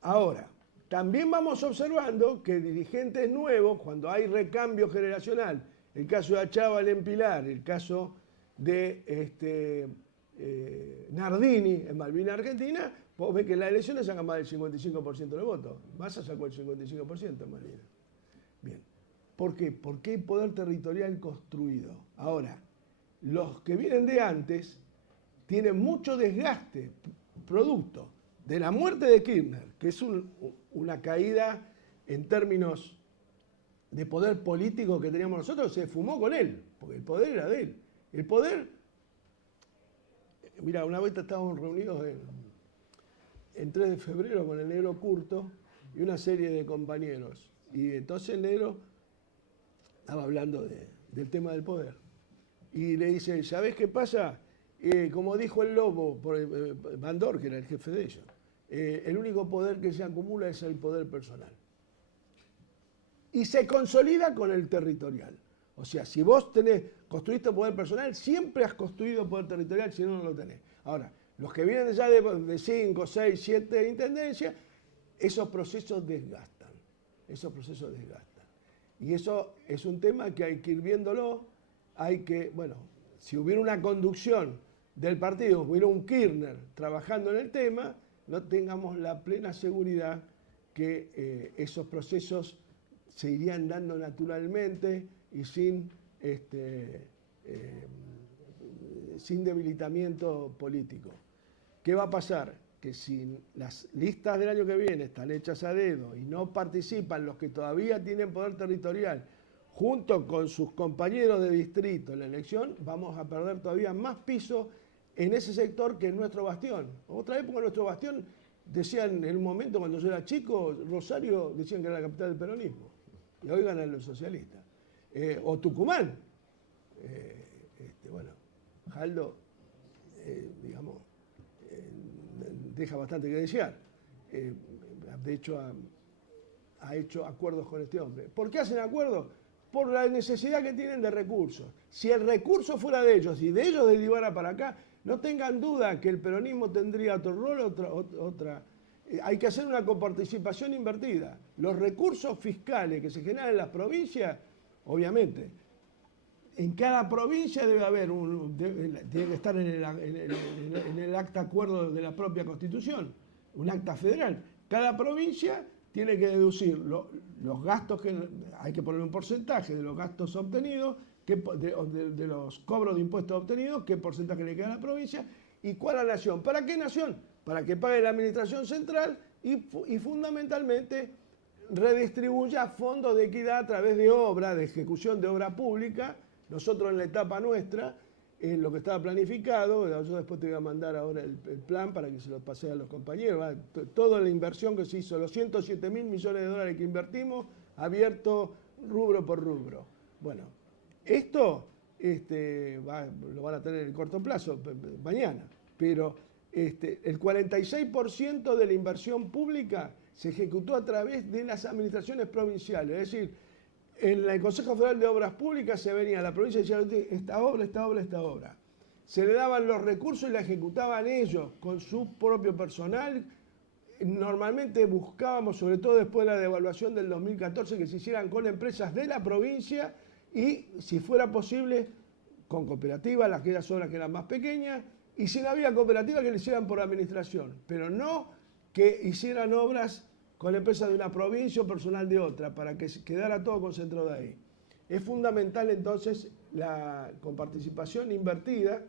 Ahora, también vamos observando que dirigentes nuevos, cuando hay recambio generacional, el caso de Achával en Pilar, el caso de Nardini en Malvinas Argentina, vos ves que en las elecciones sacan más del 55% de los votos. Massa sacó el 55% en Malvinas. Bien. ¿Por qué? Porque hay poder territorial construido. Ahora, los que vienen de antes tienen mucho desgaste, producto de la muerte de Kirchner, que es una caída en términos de poder político que teníamos nosotros, se fumó con él, porque el poder era de él. El poder, mira, una vez estábamos reunidos en 3 de febrero con el negro Curto y una serie de compañeros. Y entonces el negro estaba hablando del tema del poder. Y le dice, ¿sabés qué pasa? Como dijo el Lobo, Bandor, que era el jefe de ellos, el único poder que se acumula es el poder personal. Y se consolida con el territorial. O sea, si vos construiste poder personal, siempre has construido poder territorial, si no, no lo tenés. Ahora, los que vienen ya de 5, 6, 7 intendencias, esos procesos desgastan. Y eso es un tema que hay que ir viéndolo. Hay que, bueno, si hubiera una conducción del partido, hubiera un Kirchner trabajando en el tema, no tengamos la plena seguridad que esos procesos se irían dando naturalmente y sin debilitamiento político. ¿Qué va a pasar? Que si las listas del año que viene están hechas a dedo y no participan los que todavía tienen poder territorial junto con sus compañeros de distrito en la elección, vamos a perder todavía más piso en ese sector que en nuestro bastión. Otra época nuestro bastión, decían en un momento cuando yo era chico, Rosario decían que era la capital del peronismo, y hoy ganan los socialistas. O Tucumán. Bueno, Jaldo, digamos, deja bastante que desear. De hecho, ha hecho acuerdos con este hombre. ¿Por qué hacen acuerdos? Por la necesidad que tienen de recursos. Si el recurso fuera de ellos y de ellos derivara para acá, No tengan duda que el peronismo tendría otro rol, otra. Hay que hacer una coparticipación invertida. Los recursos fiscales que se generan en las provincias, obviamente, en cada provincia debe haber tiene que estar en el acta acuerdo de la propia Constitución, un acta federal. Cada provincia tiene que deducir los gastos que hay que poner un porcentaje de los gastos obtenidos, de los cobros de impuestos obtenidos, qué porcentaje le queda a la provincia y cuál a la nación. ¿Para qué nación? Para que pague la administración central y fundamentalmente redistribuya fondos de equidad a través de obra, de ejecución de obra pública. Nosotros en la etapa nuestra, en lo que estaba planificado, yo después te voy a mandar ahora el plan para que se lo pase a los compañeros, toda la inversión que se hizo, los 107 mil millones de dólares que invertimos, abierto rubro por rubro. Bueno, esto lo van a tener en el corto plazo, mañana, pero el 46% de la inversión pública se ejecutó a través de las administraciones provinciales, es decir, en el Consejo Federal de Obras Públicas se venía a la provincia y decía esta obra. Se le daban los recursos y la ejecutaban ellos con su propio personal. Normalmente buscábamos, sobre todo después de la devaluación del 2014, que se hicieran con empresas de la provincia y, si fuera posible, con cooperativas, aquellas obras que eran más pequeñas, y si no había cooperativa, que lo hicieran por administración, pero no que hicieran obras con empresas de una provincia o personal de otra, para que quedara todo concentrado ahí. Es fundamental entonces la comparticipación invertida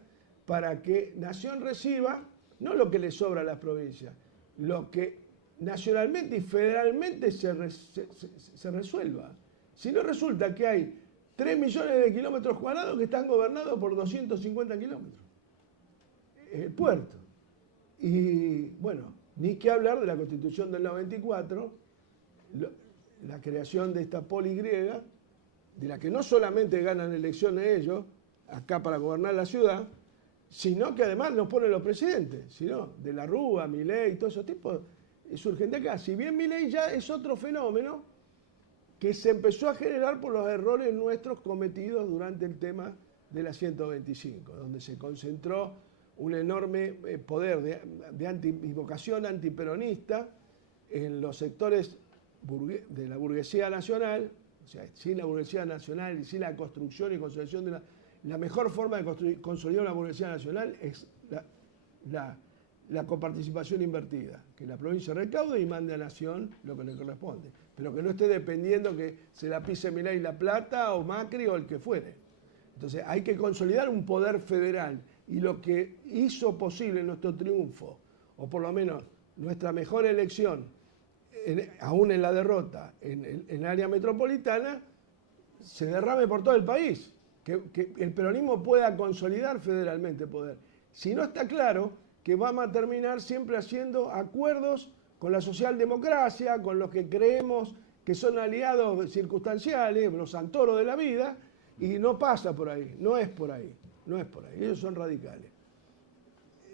para que Nación reciba no lo que le sobra a las provincias, lo que nacionalmente y federalmente se resuelva. Si no, resulta que hay 3 millones de kilómetros cuadrados que están gobernados por 250 kilómetros. El puerto. Y bueno, ni que hablar de la Constitución del 94, la creación de esta poli griega, de la que no solamente ganan elecciones ellos, acá para gobernar la ciudad, sino que además nos ponen los presidentes, sino de la Rúa, Milei, todos esos tipos surgen de acá. Si bien Milei ya es otro fenómeno que se empezó a generar por los errores nuestros cometidos durante el tema de la 125, donde se concentró un enorme poder de vocación antiperonista en los sectores de la burguesía nacional, o sea, sin la burguesía nacional y sin la construcción y consolidación de la mejor forma de consolidar una burguesía nacional es la coparticipación invertida, que la provincia recaude y mande a Nación lo que le corresponde, pero que no esté dependiendo que se la pise Milei La Plata o Macri o el que fuere. Entonces hay que consolidar un poder federal. Y lo que hizo posible nuestro triunfo, o por lo menos nuestra mejor elección, aún en la derrota, en el área metropolitana, se derrame por todo el país. Que el peronismo pueda consolidar federalmente poder. Si no, está claro que vamos a terminar siempre haciendo acuerdos con la socialdemocracia, con los que creemos que son aliados circunstanciales, los Santoro de la vida, y no pasa por ahí, no es por ahí. No es por ahí, ellos son radicales.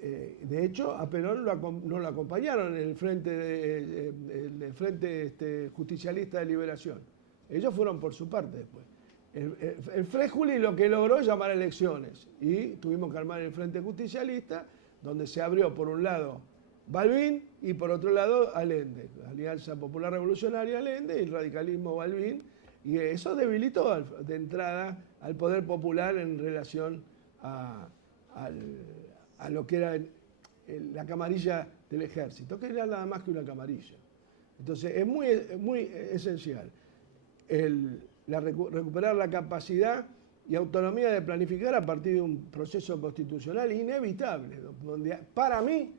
De hecho, a Perón no lo acompañaron en el Frente Justicialista de Liberación. Ellos fueron por su parte después. El Frejuli lo que logró es llamar a elecciones y tuvimos que armar el Frente Justicialista, donde se abrió por un lado Balbín y por otro lado Allende, la Alianza Popular Revolucionaria Allende y el radicalismo Balbín, y eso debilitó de entrada al poder popular en relación a lo que era la camarilla del ejército, que era nada más que una camarilla. Entonces es muy esencial recuperar la capacidad y autonomía de planificar a partir de un proceso constitucional inevitable, donde para mí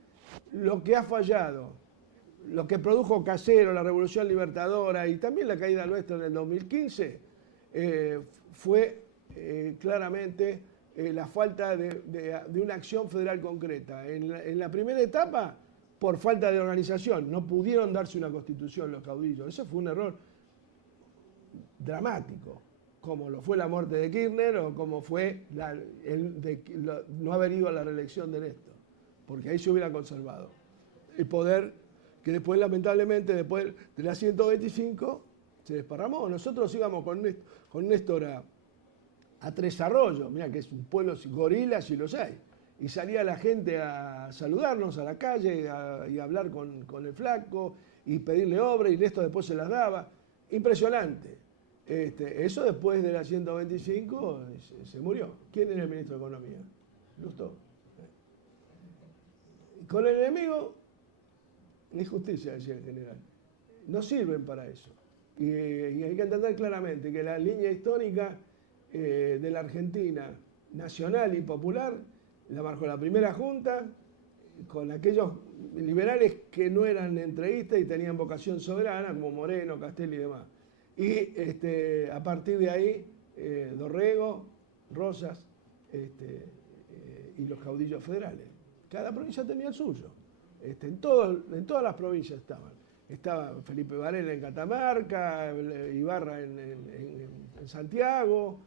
lo que ha fallado, lo que produjo Casero, la Revolución Libertadora y también la caída nuestra en el 2015, fue claramente la falta de una acción federal concreta. En la primera etapa, por falta de organización, no pudieron darse una constitución los caudillos. Eso fue un error dramático, como lo fue la muerte de Kirchner o como fue no haber ido a la reelección de Néstor, porque ahí se hubiera conservado el poder que después, lamentablemente, después de la 125, se desparramó. Nosotros íbamos con Néstor a Tres Arroyos, mira que es un pueblo gorila, si los hay, y salía la gente a saludarnos a la calle y a hablar con el flaco y pedirle obra y esto después se las daba. Impresionante. Eso después de la 125 se murió. ¿Quién era el ministro de Economía? Lustó. Con el enemigo, ni justicia, decía el general. No sirven para eso. Y hay que entender claramente que la línea histórica de la Argentina, nacional y popular, la marcó la primera junta, con aquellos liberales que no eran entreguistas y tenían vocación soberana, como Moreno, Castelli y demás. Y a partir de ahí, Dorrego, Rosas y los caudillos federales. Cada provincia tenía el suyo. En todas las provincias estaban. Estaba Felipe Varela en Catamarca, Ibarra en Santiago,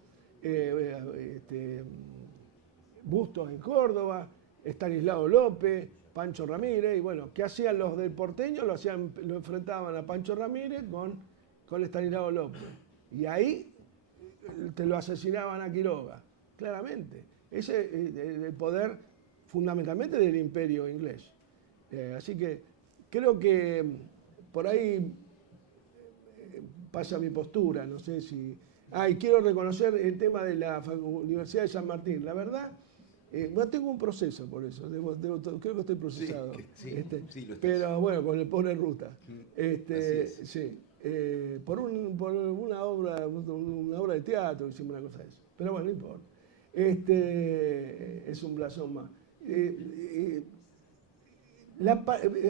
Bustos en Córdoba, Estanislao López, Pancho Ramírez, y bueno, ¿qué hacían los del porteño? Lo enfrentaban a Pancho Ramírez con Estanislao López. Y ahí te lo asesinaban a Quiroga, claramente. Ese es el poder fundamentalmente del imperio inglés. Así que creo que por ahí pasa mi postura, no sé si... y quiero reconocer el tema de la Universidad de San Martín. La verdad, no tengo un proceso por eso, creo que estoy procesado. Sí, sí, lo estás. Pero bueno, con el pobre Ruta. Así Sí, por una obra de teatro, hicimos una cosa de eso. Pero bueno, no importa. Es un blasón más.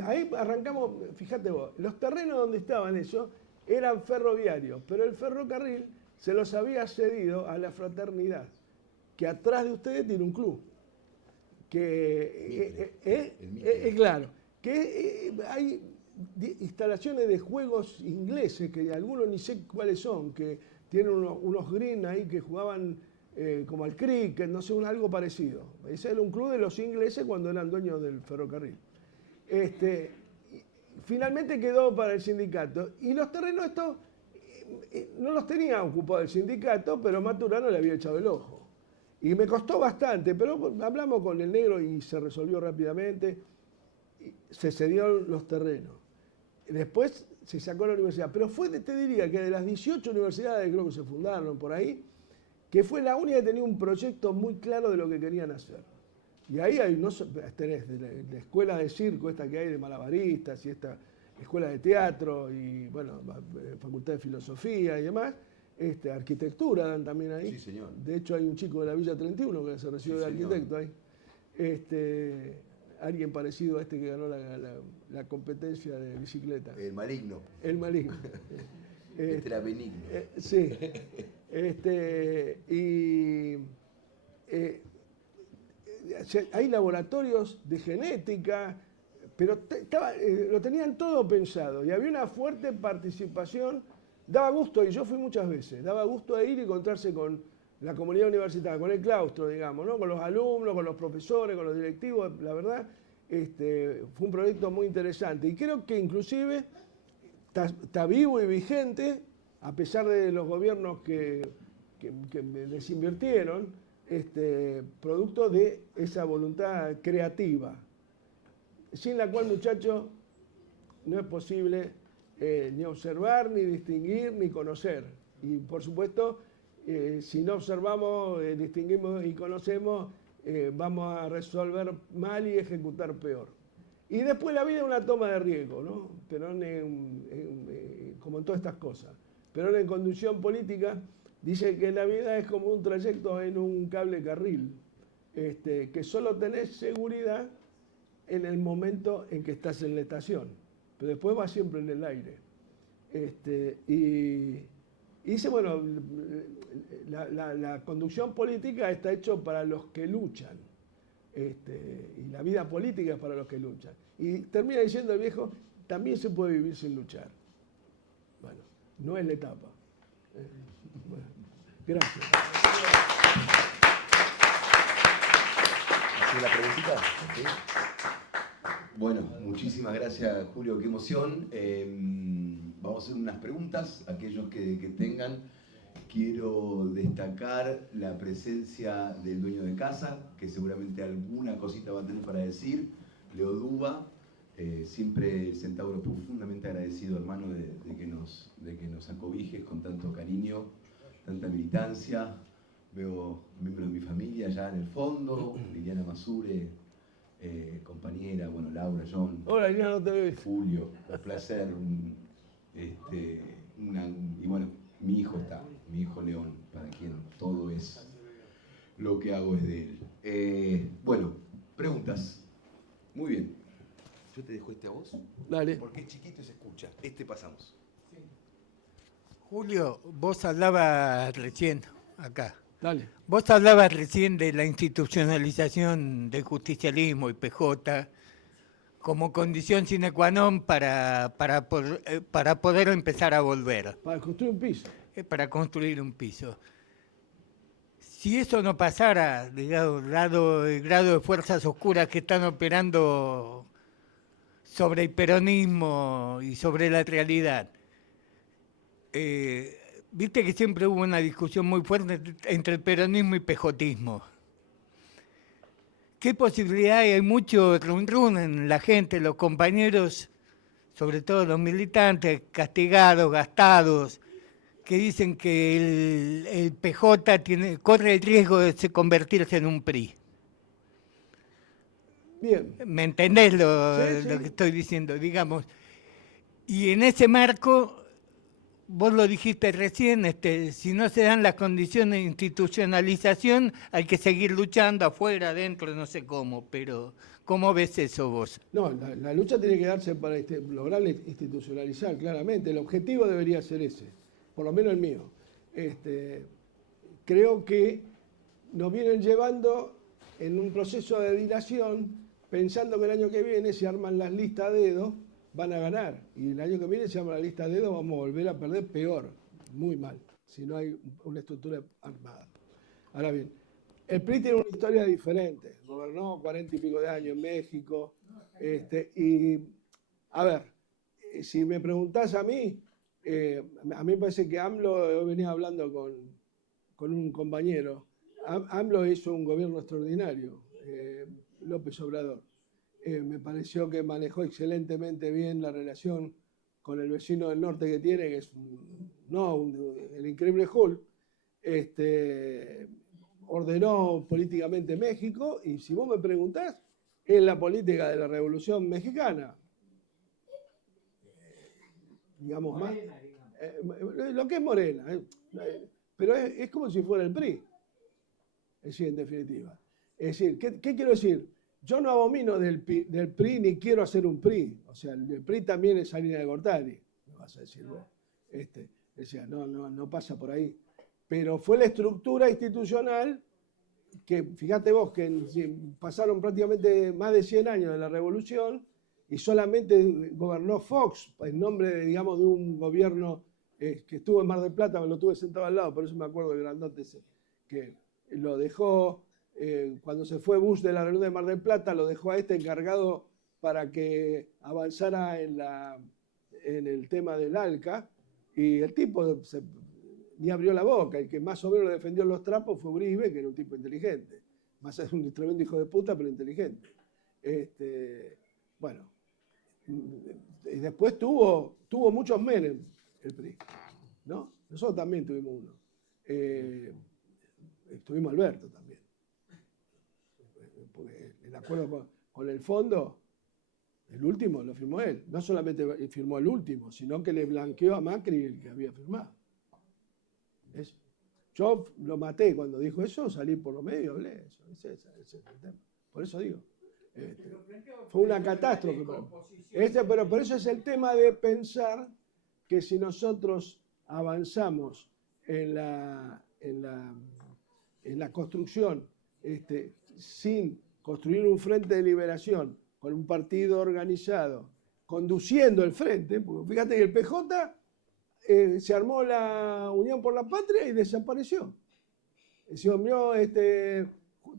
Ahí arrancamos, fíjate vos, los terrenos donde estaban ellos eran ferroviarios, pero el ferrocarril se los había cedido a la Fraternidad, que atrás de ustedes tiene un club. Claro, que hay instalaciones de juegos ingleses, que algunos ni sé cuáles son, que tienen unos green ahí que jugaban como al cricket, no sé, algo parecido. Ese era un club de los ingleses cuando eran dueños del ferrocarril. Finalmente quedó para el sindicato. Y los terrenos estos no los tenía ocupado el sindicato, pero Maturano le había echado el ojo. Y me costó bastante, pero hablamos con el negro y se resolvió rápidamente. Se cedieron los terrenos. Después se sacó la universidad. Pero te diría que de las 18 universidades, creo que se fundaron por ahí, que fue la única que tenía un proyecto muy claro de lo que querían hacer. Y ahí tenés la escuela de circo, esta que hay de malabaristas, y esta escuela de teatro, y bueno, facultad de filosofía y demás. Arquitectura dan también ahí. Sí, señor. De hecho, hay un chico de la Villa 31 que se recibió de arquitecto ahí. Alguien parecido a este que ganó la competencia de bicicleta. El maligno. El maligno. Este era benigno. Sí. Hay laboratorios de genética, pero lo tenían todo pensado y había una fuerte participación. Daba gusto, y yo fui muchas veces, daba gusto ir y encontrarse con la comunidad universitaria, con el claustro, digamos, ¿no? Con los alumnos, con los profesores, con los directivos. La verdad, fue un proyecto muy interesante y creo que inclusive está vivo y vigente, a pesar de los gobiernos que desinvirtieron, producto de esa voluntad creativa, sin la cual, muchachos, no es posible ni observar, ni distinguir, ni conocer. Y por supuesto, si no observamos, distinguimos y conocemos, vamos a resolver mal y ejecutar peor. Y después la vida es una toma de riesgo, ¿no? Perón, como en todas estas cosas. Perón en conducción política dice que la vida es como un trayecto en un cable carril, que solo tenés seguridad en el momento en que estás en la estación, pero después vas siempre en el aire. Y dice, bueno, la conducción política está hecho para los que luchan, y la vida política es para los que luchan. Y termina diciendo el viejo, también se puede vivir sin luchar. Bueno, no es la etapa. Bueno, gracias. ¿Hace la preguntita? ¿Sí? Bueno, muchísimas gracias, Julio, qué emoción. Vamos a hacer unas preguntas, aquellos que tengan, quiero destacar la presencia del dueño de casa, que seguramente alguna cosita va a tener para decir, Leo Duba, siempre el Centauro profundamente agradecido, hermano, de que nos acobijes con tanto cariño, tanta militancia. Veo miembros de mi familia allá en el fondo, Liliana Masure, compañera, bueno, Laura, John. Hola, Liliana, no te veo. Julio, un placer. Y bueno, mi hijo León, para quien todo es lo que hago es de él. Bueno, preguntas. Muy bien. Yo te dejo este a vos. Dale. Porque es chiquito y se escucha. Pasamos. Sí. Julio, vos hablabas recién acá. Dale. Vos hablabas recién de la institucionalización del justicialismo y PJ como condición sine qua non para poder empezar a volver. Para construir un piso. Para construir un piso. Si eso no pasara, digamos, dado el grado de fuerzas oscuras que están operando sobre el peronismo y sobre la realidad, viste que siempre hubo una discusión muy fuerte entre el peronismo y pejotismo. ¿Qué posibilidad hay? Hay mucho run en la gente, los compañeros, sobre todo los militantes, castigados, gastados, que dicen que el PJ corre el riesgo de convertirse en un PRI. Bien. ¿Me entendés lo Sí. que estoy diciendo? Digamos. Y en ese marco, vos lo dijiste recién, si no se dan las condiciones de institucionalización, hay que seguir luchando afuera, adentro, no sé cómo, pero ¿cómo ves eso vos? No, la lucha tiene que darse para lograr institucionalizar, claramente. El objetivo debería ser ese, por lo menos el mío. Creo que nos vienen llevando en un proceso de dilación, pensando que el año que viene se arman las listas a dedo, van a ganar. Y el año que viene se arma la lista a dedo, vamos a volver a perder peor, muy mal, si no hay una estructura armada. Ahora bien, el PRI tiene una historia diferente. Gobernó 40 y pico de años en México. Y, a ver, si me preguntás a mí me parece que AMLO, yo venía hablando con un compañero, AMLO hizo un gobierno extraordinario, López Obrador. Me pareció que manejó excelentemente bien la relación con el vecino del norte que tiene, que es el increíble Hulk. Ordenó políticamente México, y si vos me preguntás, es la política de la Revolución Mexicana. Digamos más. Lo que es Morena. Pero es como si fuera el PRI. Es decir, en definitiva. Es decir, ¿qué quiero decir? Yo no abomino del PRI ni quiero hacer un PRI. O sea, el PRI también es Salinas de Gortari, me vas a decir vos. Decía, no pasa por ahí. Pero fue la estructura institucional que, fíjate vos, que pasaron prácticamente más de 100 años de la Revolución y solamente gobernó Fox en nombre, de un gobierno que estuvo en Mar del Plata, me lo tuve sentado al lado, por eso me acuerdo del grandote ese, que lo dejó, cuando se fue Bush de la reunión de Mar del Plata, lo dejó a encargado para que avanzara en el tema del ALCA, y el tipo ni abrió la boca. El que más o menos defendió los trapos fue Uribe, que era un tipo inteligente. Más es un tremendo hijo de puta, pero inteligente. Bueno, y después tuvo muchos Menem, el PRI, ¿no? Nosotros también tuvimos uno. Tuvimos Alberto también. Porque el acuerdo con el fondo, el último lo firmó él. No solamente firmó el último, sino que le blanqueó a Macri el que había firmado. Yo lo maté cuando dijo eso, salí por los medios, hablé eso. Ese es el tema. Por eso digo. Fue una catástrofe. Pero por eso es el tema de pensar que si nosotros avanzamos en la construcción, sin construir un frente de liberación, con un partido organizado, conduciendo el frente, porque fíjate que el PJ se armó la Unión por la Patria y desapareció. Se unió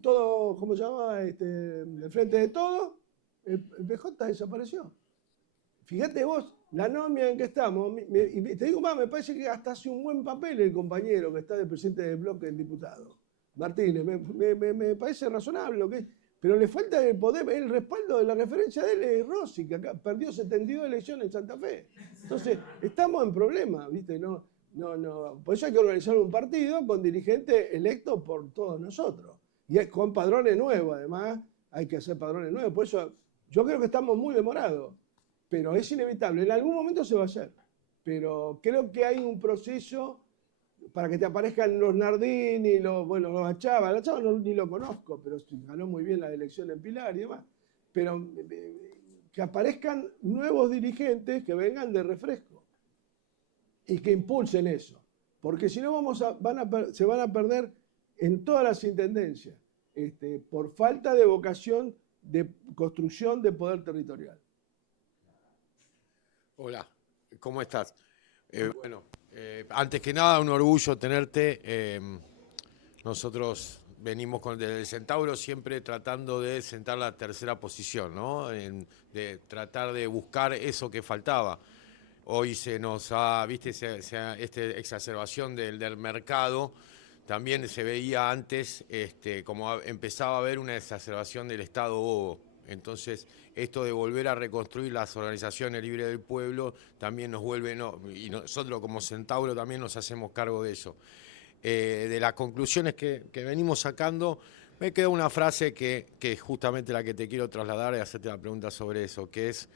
todo, ¿cómo se llama? El Frente de Todos, el PJ desapareció. Fíjate vos la anomia en que estamos, y te digo más, me parece que hasta hace un buen papel el compañero que está de presidente del bloque del diputado, Martínez, me parece razonable lo que es, pero le falta el poder, el respaldo de la referencia de él es Rossi, que acá perdió 72 elecciones en Santa Fe. Entonces, estamos en problemas, ¿viste? No, por eso hay que organizar un partido con dirigentes electos por todos nosotros, y es con padrones nuevos, además, hay que hacer padrones nuevos, por eso yo creo que estamos muy demorados. Pero es inevitable, en algún momento se va a hacer. Pero creo que hay un proceso para que te aparezcan los Nardini, los Achava. La Achava ni lo conozco, pero ganó muy bien la elección en Pilar y demás. Pero que aparezcan nuevos dirigentes que vengan de refresco y que impulsen eso. Porque si no se van a perder en todas las intendencias por falta de vocación de construcción de poder territorial. Hola, ¿cómo estás? Bueno, antes que nada, un orgullo tenerte. Nosotros venimos desde el Centauro siempre tratando de sentar la tercera posición, ¿no? De tratar de buscar eso que faltaba. Hoy se nos ha, viste, esta exacerbación del mercado. También se veía antes como empezaba a haber una exacerbación del Estado bobo. Entonces, esto de volver a reconstruir las organizaciones libres del pueblo también nos vuelve, y nosotros como Centauro también nos hacemos cargo de eso. De las conclusiones que venimos sacando, me queda una frase que es justamente la que te quiero trasladar y hacerte la pregunta sobre eso, que es,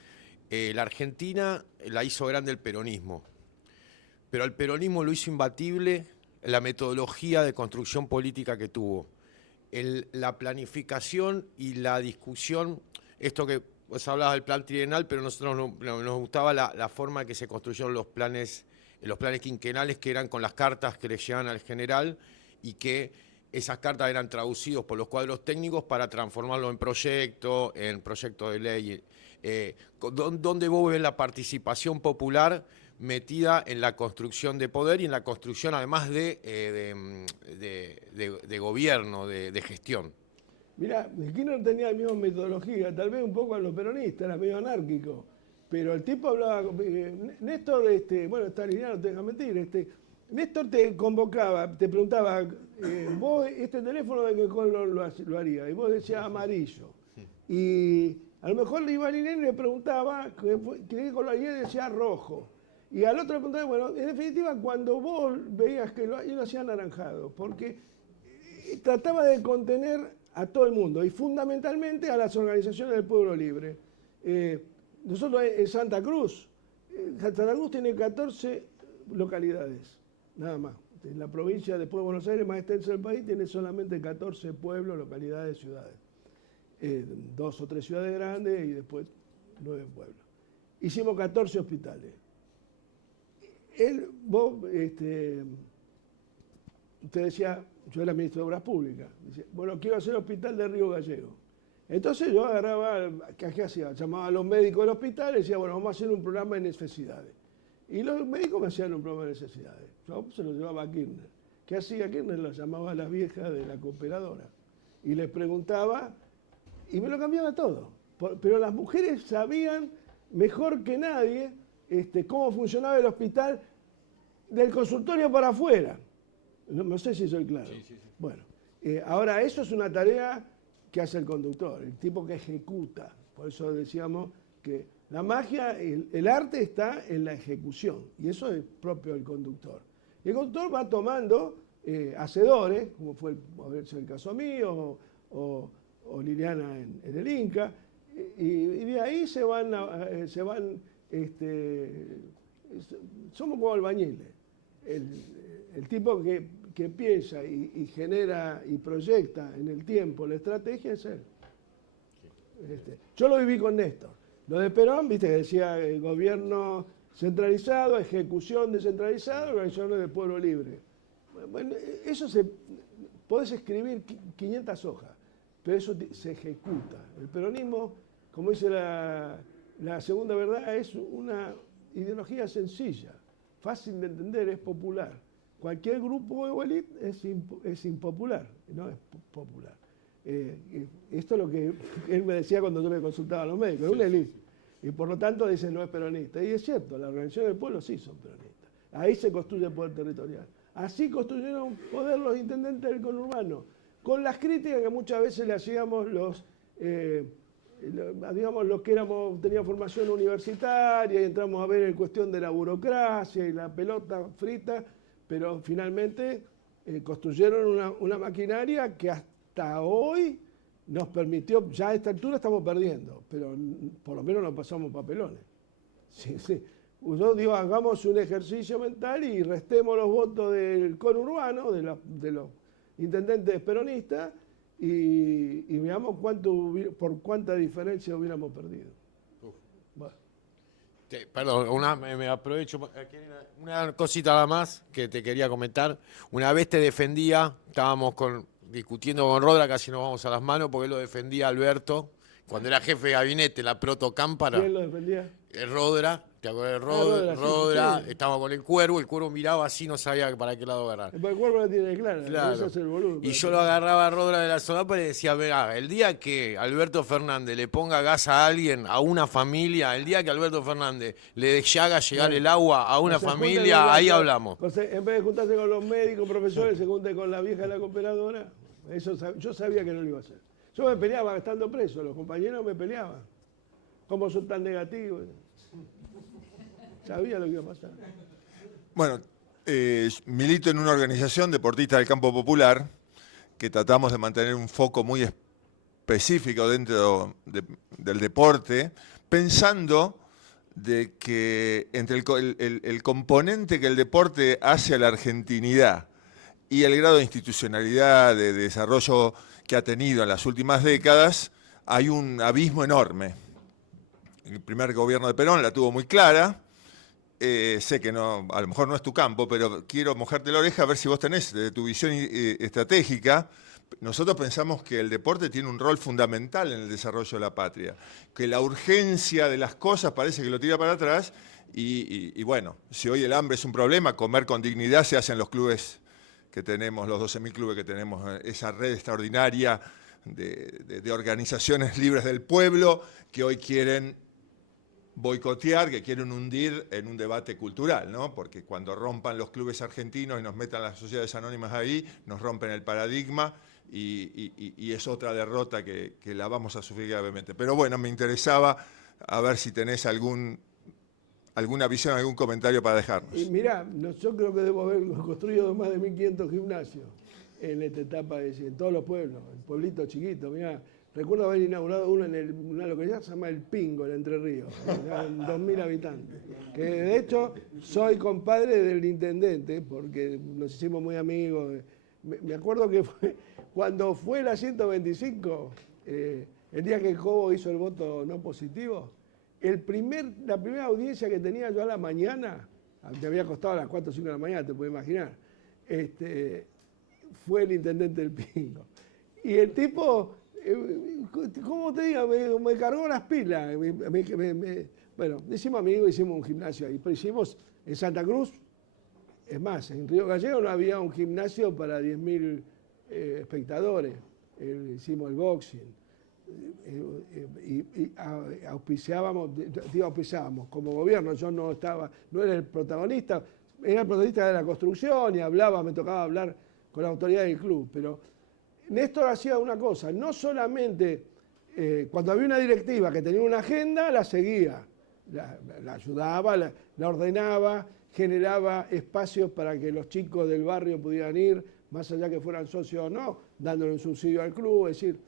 la Argentina la hizo grande el peronismo, pero el peronismo lo hizo imbatible la metodología de construcción política que tuvo. La planificación y la discusión, esto que vos hablabas del plan trienal, pero a nosotros nos gustaba la forma en que se construyeron los planes quinquenales, que eran con las cartas que le llegaban al general y que esas cartas eran traducidas por los cuadros técnicos para transformarlo en proyecto de ley. ¿Dónde vos ves la participación popular metida en la construcción de poder y en la construcción además de gobierno, de gestión? Mirá, Kirchner tenía la misma metodología, tal vez un poco a los peronistas, era medio anárquico, pero el tipo hablaba, Néstor, bueno, está alineado, no te deja mentir, Néstor te convocaba, te preguntaba, vos este teléfono de qué color lo haría, y vos decías amarillo, y a lo mejor le iba a alinear y le preguntaba qué color haría y decía rojo. Y al otro le preguntaba, bueno, en definitiva, cuando vos veías que yo lo hacía anaranjado, porque trataba de contener a todo el mundo y fundamentalmente a las organizaciones del pueblo libre. Nosotros en Santa Cruz tiene 14 localidades, nada más. En la provincia, después de Buenos Aires, más extensa del país, tiene solamente 14 pueblos, localidades, ciudades. 2 o 3 ciudades grandes y después 9 pueblos. Hicimos 14 hospitales. Usted decía, yo era ministro de Obras Públicas, decía, bueno, quiero hacer el hospital de Río Gallego. Entonces yo agarraba, ¿qué hacía? Llamaba a los médicos del hospital y decía, bueno, vamos a hacer un programa de necesidades. Y los médicos me hacían un programa de necesidades. Yo se lo llevaba a Kirchner. ¿Qué hacía Kirchner? Lo llamaba a las viejas de la cooperadora. Y les preguntaba, y me lo cambiaba todo. Pero las mujeres sabían mejor que nadie cómo funcionaba el hospital del consultorio para afuera. No sé si soy claro. Sí. Bueno, ahora eso es una tarea que hace el conductor, el tipo que ejecuta. Por eso decíamos que la magia, el arte está en la ejecución, y eso es propio del conductor. Y el conductor va tomando hacedores, como fue el caso mío, o Liliana en el Inca, y de ahí somos como albañiles. El tipo que piensa y genera y proyecta en el tiempo la estrategia es él. Yo lo viví con Néstor. Lo de Perón, viste, que decía gobierno centralizado, ejecución descentralizada, organizaciones del pueblo libre. Bueno, eso podés escribir 500 hojas, pero eso se ejecuta. El peronismo, como dice la segunda verdad, es una ideología sencilla, fácil de entender, es popular. Cualquier grupo o élite es impopular, no es popular. Esto es lo que él me decía cuando yo me consultaba a los médicos, es una élite. Y por lo tanto dicen no es peronista. Y es cierto, las organizaciones del pueblo sí son peronistas. Ahí se construye el poder territorial. Así construyeron poder los intendentes del conurbano, con las críticas que muchas veces le hacíamos digamos, los que teníamos formación universitaria y entramos a ver en cuestión de la burocracia y la pelota frita, pero finalmente construyeron una maquinaria que hasta hoy nos permitió, ya a esta altura estamos perdiendo, pero por lo menos no pasamos papelones. Sí, sí. Yo digo, hagamos un ejercicio mental y restemos los votos del conurbano, de los intendentes peronistas, y veamos por cuánta diferencia hubiéramos perdido. Bueno. Perdón, me aprovecho. Una cosita nada más que te quería comentar. Una vez te defendía, estábamos discutiendo con Rodra, casi nos vamos a las manos, porque él lo defendía Alberto, cuando era jefe de gabinete, la protocámpara. ¿Quién lo defendía? Rodra, ¿te acuerdas de Rodra? Rodra, Sí. estaba con el cuervo miraba así, no sabía para qué lado agarrar. El cuervo la tiene clara, Claro. eso es el boludo. Y yo lo agarraba a Rodra de la solapa y le decía, verá, el día que Alberto Fernández le ponga gas a alguien, a una familia, el día que Alberto Fernández le haga llegar el agua a una familia, ahí hablamos. Entonces, en vez de juntarse con los médicos, profesores, se junte con la vieja de la cooperadora. Yo sabía que no lo iba a hacer. Yo me peleaba estando preso, los compañeros me peleaban. ¿Cómo son tan negativos? Sabía lo que iba a pasar. Bueno, milito en una organización deportista del campo popular que tratamos de mantener un foco muy específico dentro del deporte, pensando de que entre el componente que el deporte hace a la argentinidad y el grado de institucionalidad, de desarrollo que ha tenido en las últimas décadas, hay un abismo enorme. El primer gobierno de Perón la tuvo muy clara. Sé que no, a lo mejor no es tu campo, pero quiero mojarte la oreja a ver si vos tenés de tu visión estratégica. Nosotros pensamos que el deporte tiene un rol fundamental en el desarrollo de la patria, que la urgencia de las cosas parece que lo tira para atrás y bueno, si hoy el hambre es un problema, comer con dignidad se hace en los clubes que tenemos, los 12.000 clubes que tenemos, esa red extraordinaria de organizaciones libres del pueblo que hoy quieren boicotear, que quieren hundir en un debate cultural, ¿no? Porque cuando rompan los clubes argentinos y nos metan las sociedades anónimas ahí, nos rompen el paradigma y es otra derrota que la vamos a sufrir gravemente. Pero bueno, me interesaba a ver si tenés alguna visión, algún comentario para dejarnos. Y mirá, yo creo que debo haber construido más de 1.500 gimnasios en esta etapa, en todos los pueblos, en pueblitos chiquitos, mirá. Recuerdo haber inaugurado uno en una localidad que se llama El Pingo, en Entre Ríos, eran 2.000 habitantes. Que de hecho soy compadre del intendente, porque nos hicimos muy amigos. Me acuerdo que cuando fue la 125, el día que Cobo hizo el voto no positivo, la primera audiencia que tenía yo a la mañana, me había costado a las 4 o 5 de la mañana, te puedes imaginar, fue el intendente del Pingo. Y el tipo, ¿cómo te digo? Me cargó las pilas. Bueno, hicimos amigos, hicimos un gimnasio ahí, pero hicimos en Santa Cruz, es más, en Río Gallegos no había un gimnasio para 10.000 espectadores, hicimos el boxing. Y auspiciábamos como gobierno, yo no era el protagonista, era el protagonista de la construcción y me tocaba hablar con la autoridad del club, pero Néstor hacía una cosa, no solamente cuando había una directiva que tenía una agenda, la seguía, la ayudaba, la ordenaba, generaba espacios para que los chicos del barrio pudieran ir, más allá que fueran socios o no, dándole un subsidio al club, es decir,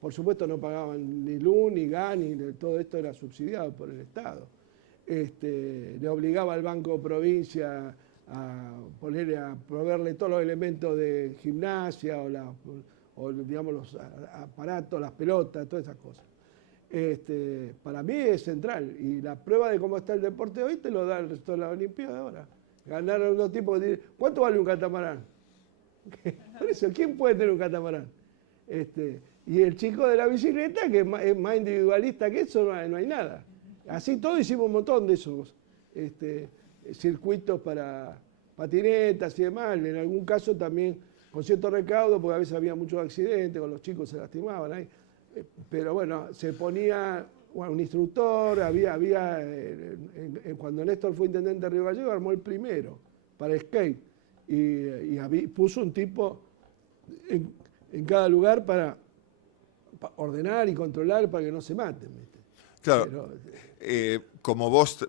por supuesto no pagaban ni luz, ni gas, ni todo esto era subsidiado por el Estado. Le obligaba al Banco Provincia a proveerle todos los elementos de gimnasia o digamos los aparatos, las pelotas, todas esas cosas. Para mí es central y la prueba de cómo está el deporte hoy te lo da el resto de la Olimpiada ahora. Ganaron unos tipos que dicen, ¿cuánto vale un catamarán? Por eso, ¿quién puede tener un catamarán? Y el chico de la bicicleta, que es más individualista que eso, no hay nada. Así todo hicimos un montón de esos circuitos para patinetas y demás, en algún caso también con cierto recaudo, porque a veces había muchos accidentes, con los chicos se lastimaban ahí. Pero bueno, se ponía bueno, un instructor, cuando Néstor fue intendente de Río Gallegos, armó el primero para skate. Y puso un tipo en cada lugar para ordenar y controlar para que no se maten. ¿Viste? Claro, como vos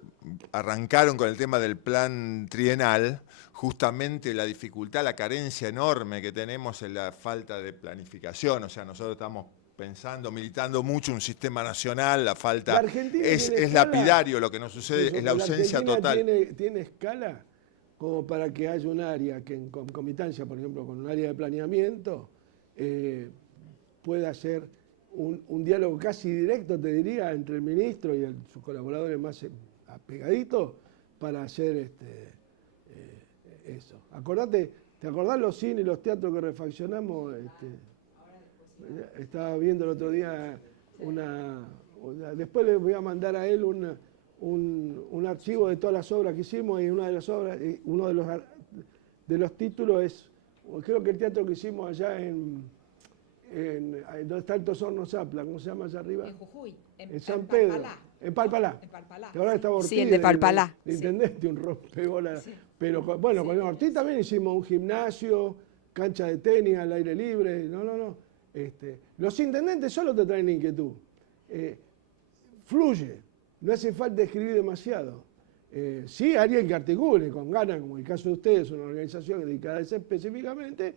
arrancaron con el tema del plan trienal, justamente la dificultad, la carencia enorme que tenemos en la falta de planificación. O sea, nosotros estamos pensando, militando mucho un sistema nacional, la falta es lapidario lo que nos sucede, es la ausencia total. Tiene escala como para que haya un área que en concomitancia, por ejemplo, con un área de planeamiento, pueda ser un diálogo casi directo, te diría, entre el ministro y sus colaboradores más apegaditos para hacer eso. ¿Te acordás los cines y los teatros que refaccionamos? Estaba viendo el otro día después le voy a mandar a él un archivo de todas las obras que hicimos, y una de las obras, uno de los títulos es, creo que el teatro que hicimos allá donde está el Tosorno Zapla, ¿cómo se llama allá arriba? En Jujuy, en San Pedro, en Palpalá. Palpalá. Que ahora está Ortiz, Sí, el de Palpalá. de intendente, un rompebola. Sí. Pero bueno, con Ortiz también hicimos un gimnasio, cancha de tenis al aire libre. No. Los intendentes solo te traen inquietud. Fluye, no hace falta escribir demasiado. Sí, alguien que articule con ganas, como el caso de ustedes, una organización dedicada a eso específicamente,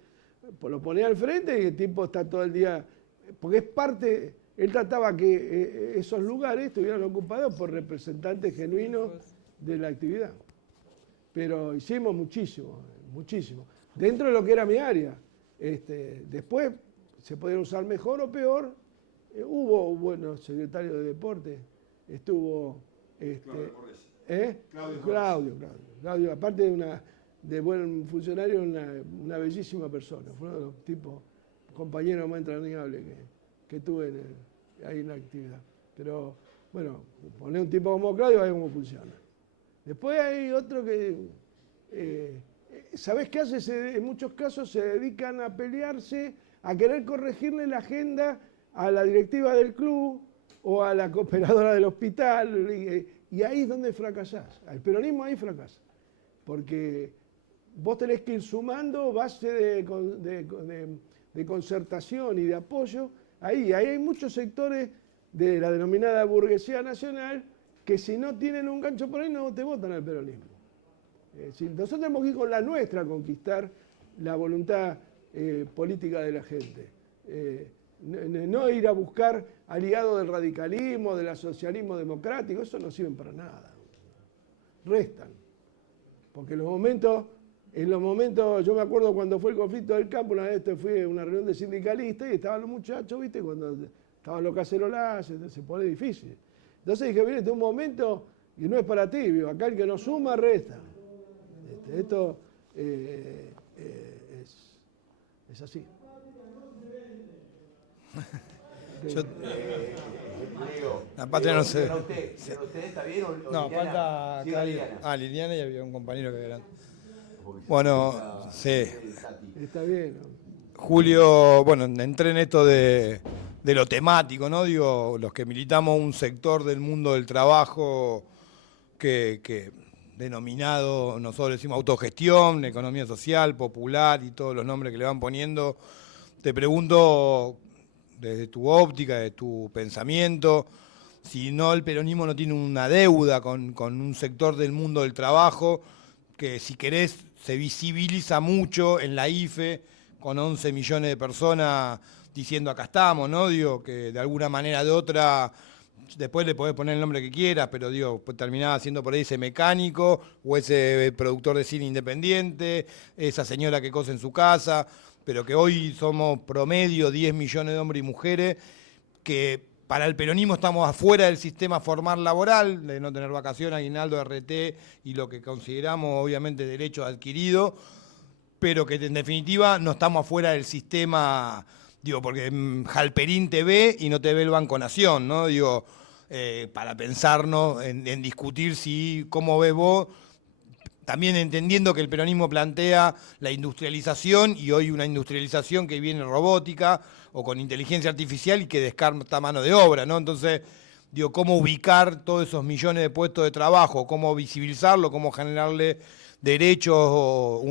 pues lo pone al frente y el tipo está todo el día, porque es parte, él trataba que esos lugares estuvieran ocupados por representantes genuinos de la actividad. Pero hicimos muchísimo, dentro de lo que era mi área. Después se podían usar mejor o peor. Hubo buenos secretarios de deporte, estuvo Claudio, aparte de buen funcionario, una bellísima persona. Fue uno de los tipos, compañeros más entrañables que tuve ahí en la actividad. Pero bueno, poner un tipo como Claudio, a ver cómo funciona. Después hay otro que, ¿sabés qué hace? En muchos casos se dedican a pelearse, a querer corregirle la agenda a la directiva del club o a la cooperadora del hospital, y ahí es donde fracasás. El peronismo ahí fracasa, porque vos tenés que ir sumando base de concertación y de apoyo. Ahí hay muchos sectores de la denominada burguesía nacional que si no tienen un gancho por ahí no te votan al peronismo. Nosotros tenemos que ir con la nuestra a conquistar la voluntad política de la gente. No ir a buscar aliados del radicalismo, del socialismo democrático, eso no sirven para nada. Restan. Porque en los momentos, yo me acuerdo cuando fue el conflicto del campo, una vez fui a una reunión de sindicalistas y estaban los muchachos, ¿viste? Cuando estaban los cacerolazos, se pone difícil. Entonces dije, mire, este es un momento y no es para tibio, acá el que no suma, resta. Esto es así. La patria no sé. ¿Usted está bien o No, Liliana? falta Sí, acá Liliana. Liliana y había un compañero que era. Bueno, sí. Está bien. Julio, bueno, entré en esto de lo temático, ¿no? Digo, los que militamos un sector del mundo del trabajo que denominado, nosotros decimos autogestión, economía social, popular y todos los nombres que le van poniendo. Te pregunto, desde tu óptica, de tu pensamiento, si no el peronismo no tiene una deuda con un sector del mundo del trabajo que, si querés, se visibiliza mucho en la IFE con 11 millones de personas diciendo acá estamos, ¿no? Digo, que de alguna manera o de otra, después le podés poner el nombre que quieras, pero digo, pues terminaba siendo por ahí ese mecánico o ese productor de cine independiente, esa señora que cose en su casa, pero que hoy somos promedio 10 millones de hombres y mujeres que para el peronismo estamos afuera del sistema formal laboral, de no tener vacaciones, aguinaldo, RT y lo que consideramos obviamente derechos adquiridos, pero que en definitiva no estamos afuera del sistema, digo, porque Halperín te ve y no te ve el Banco Nación, ¿no? Digo, para pensarnos en discutir cómo ves vos, también entendiendo que el peronismo plantea la industrialización y hoy una industrialización que viene robótica o con inteligencia artificial y que descarta mano de obra, ¿no? Entonces, digo, cómo ubicar todos esos millones de puestos de trabajo, cómo visibilizarlo, cómo generarle derechos o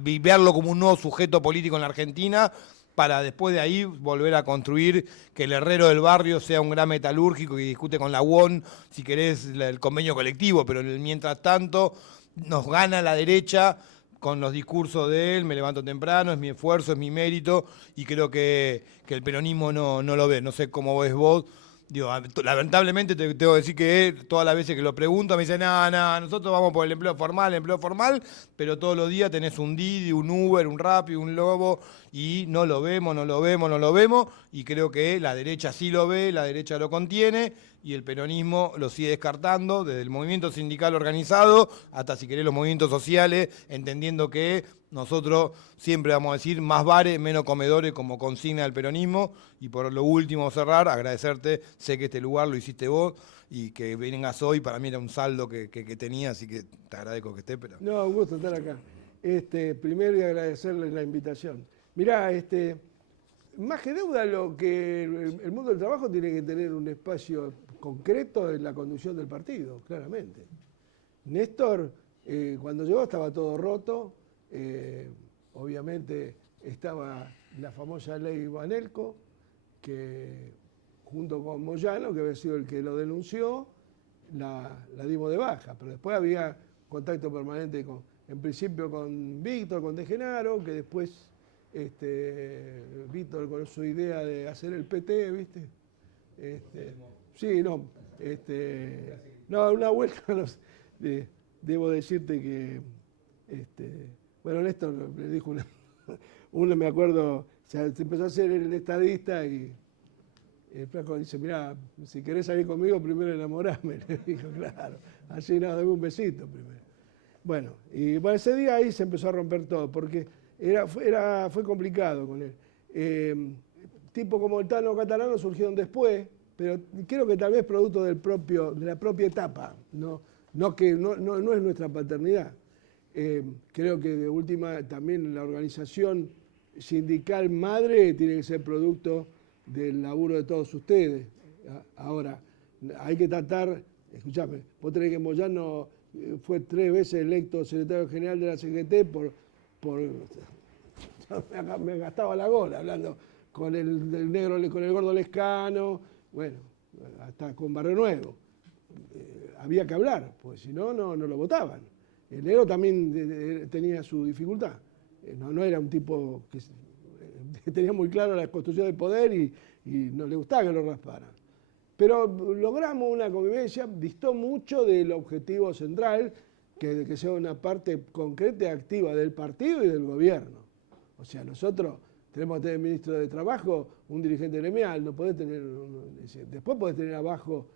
verlo como un nuevo sujeto político en la Argentina, para después de ahí volver a construir que el herrero del barrio sea un gran metalúrgico y discute con la UON, si querés, el convenio colectivo, pero mientras tanto nos gana la derecha con los discursos de él, me levanto temprano, es mi esfuerzo, es mi mérito, y creo que el peronismo no lo ve. No sé cómo ves vos. Digo, lamentablemente te tengo que decir que todas las veces que lo pregunto me dicen, no, nosotros vamos por el empleo formal, pero todos los días tenés un Didi, un Uber, un Rappi, un Lobo, y no lo vemos, y creo que la derecha sí lo ve, la derecha lo contiene, y el peronismo lo sigue descartando, desde el movimiento sindical organizado hasta, si querés, los movimientos sociales, entendiendo que nosotros siempre vamos a decir más bares, menos comedores, como consigna del peronismo. Y por lo último, cerrar, agradecerte, sé que este lugar lo hiciste vos y que vengas hoy, para mí era un saldo que tenía, así que te agradezco que estés. Pero... No, un gusto estar acá. Primero, y agradecerles la invitación. Mirá, más que deuda, lo que el mundo del trabajo tiene que tener un espacio concreto en la conducción del partido, claramente. Néstor, cuando llegó estaba todo roto, obviamente estaba la famosa ley Banelco, que junto con Moyano, que había sido el que lo denunció, la dimos de baja, pero después había contacto permanente en principio con Víctor, con De Genaro, que después Víctor con su idea de hacer el PT, ¿viste? Sí, no, no, una vuelta, debo decirte que, bueno, Néstor le dijo uno me acuerdo, se empezó a hacer el estadista y el flaco dice, mirá, si querés salir conmigo, primero enamorame. Le dijo, claro, así no, dame un besito primero. Bueno, y bueno, ese día ahí se empezó a romper todo, porque fue complicado con él. Tipos como el Tano Catalano surgieron después, pero creo que tal vez producto de la propia etapa, no es nuestra paternidad. Creo que de última también la organización sindical madre tiene que ser producto del laburo de todos ustedes. Ahora, hay que tratar, escuchame, vos tenés que Moyano fue 3 veces electo secretario general de la CGT me gastaba la gola hablando con el negro, con el gordo Lescano, bueno, hasta con Barrio Nuevo. Había que hablar, porque si no, no lo votaban. El negro también tenía su dificultad. No era un tipo que tenía muy claro la construcción del poder y no le gustaba que lo rasparan. Pero logramos una convivencia, distó mucho del objetivo central, de que sea una parte concreta y activa del partido y del gobierno. O sea, nosotros tenemos que tener ministro de Trabajo, un dirigente gremial, no podés tener, después podés tener abajo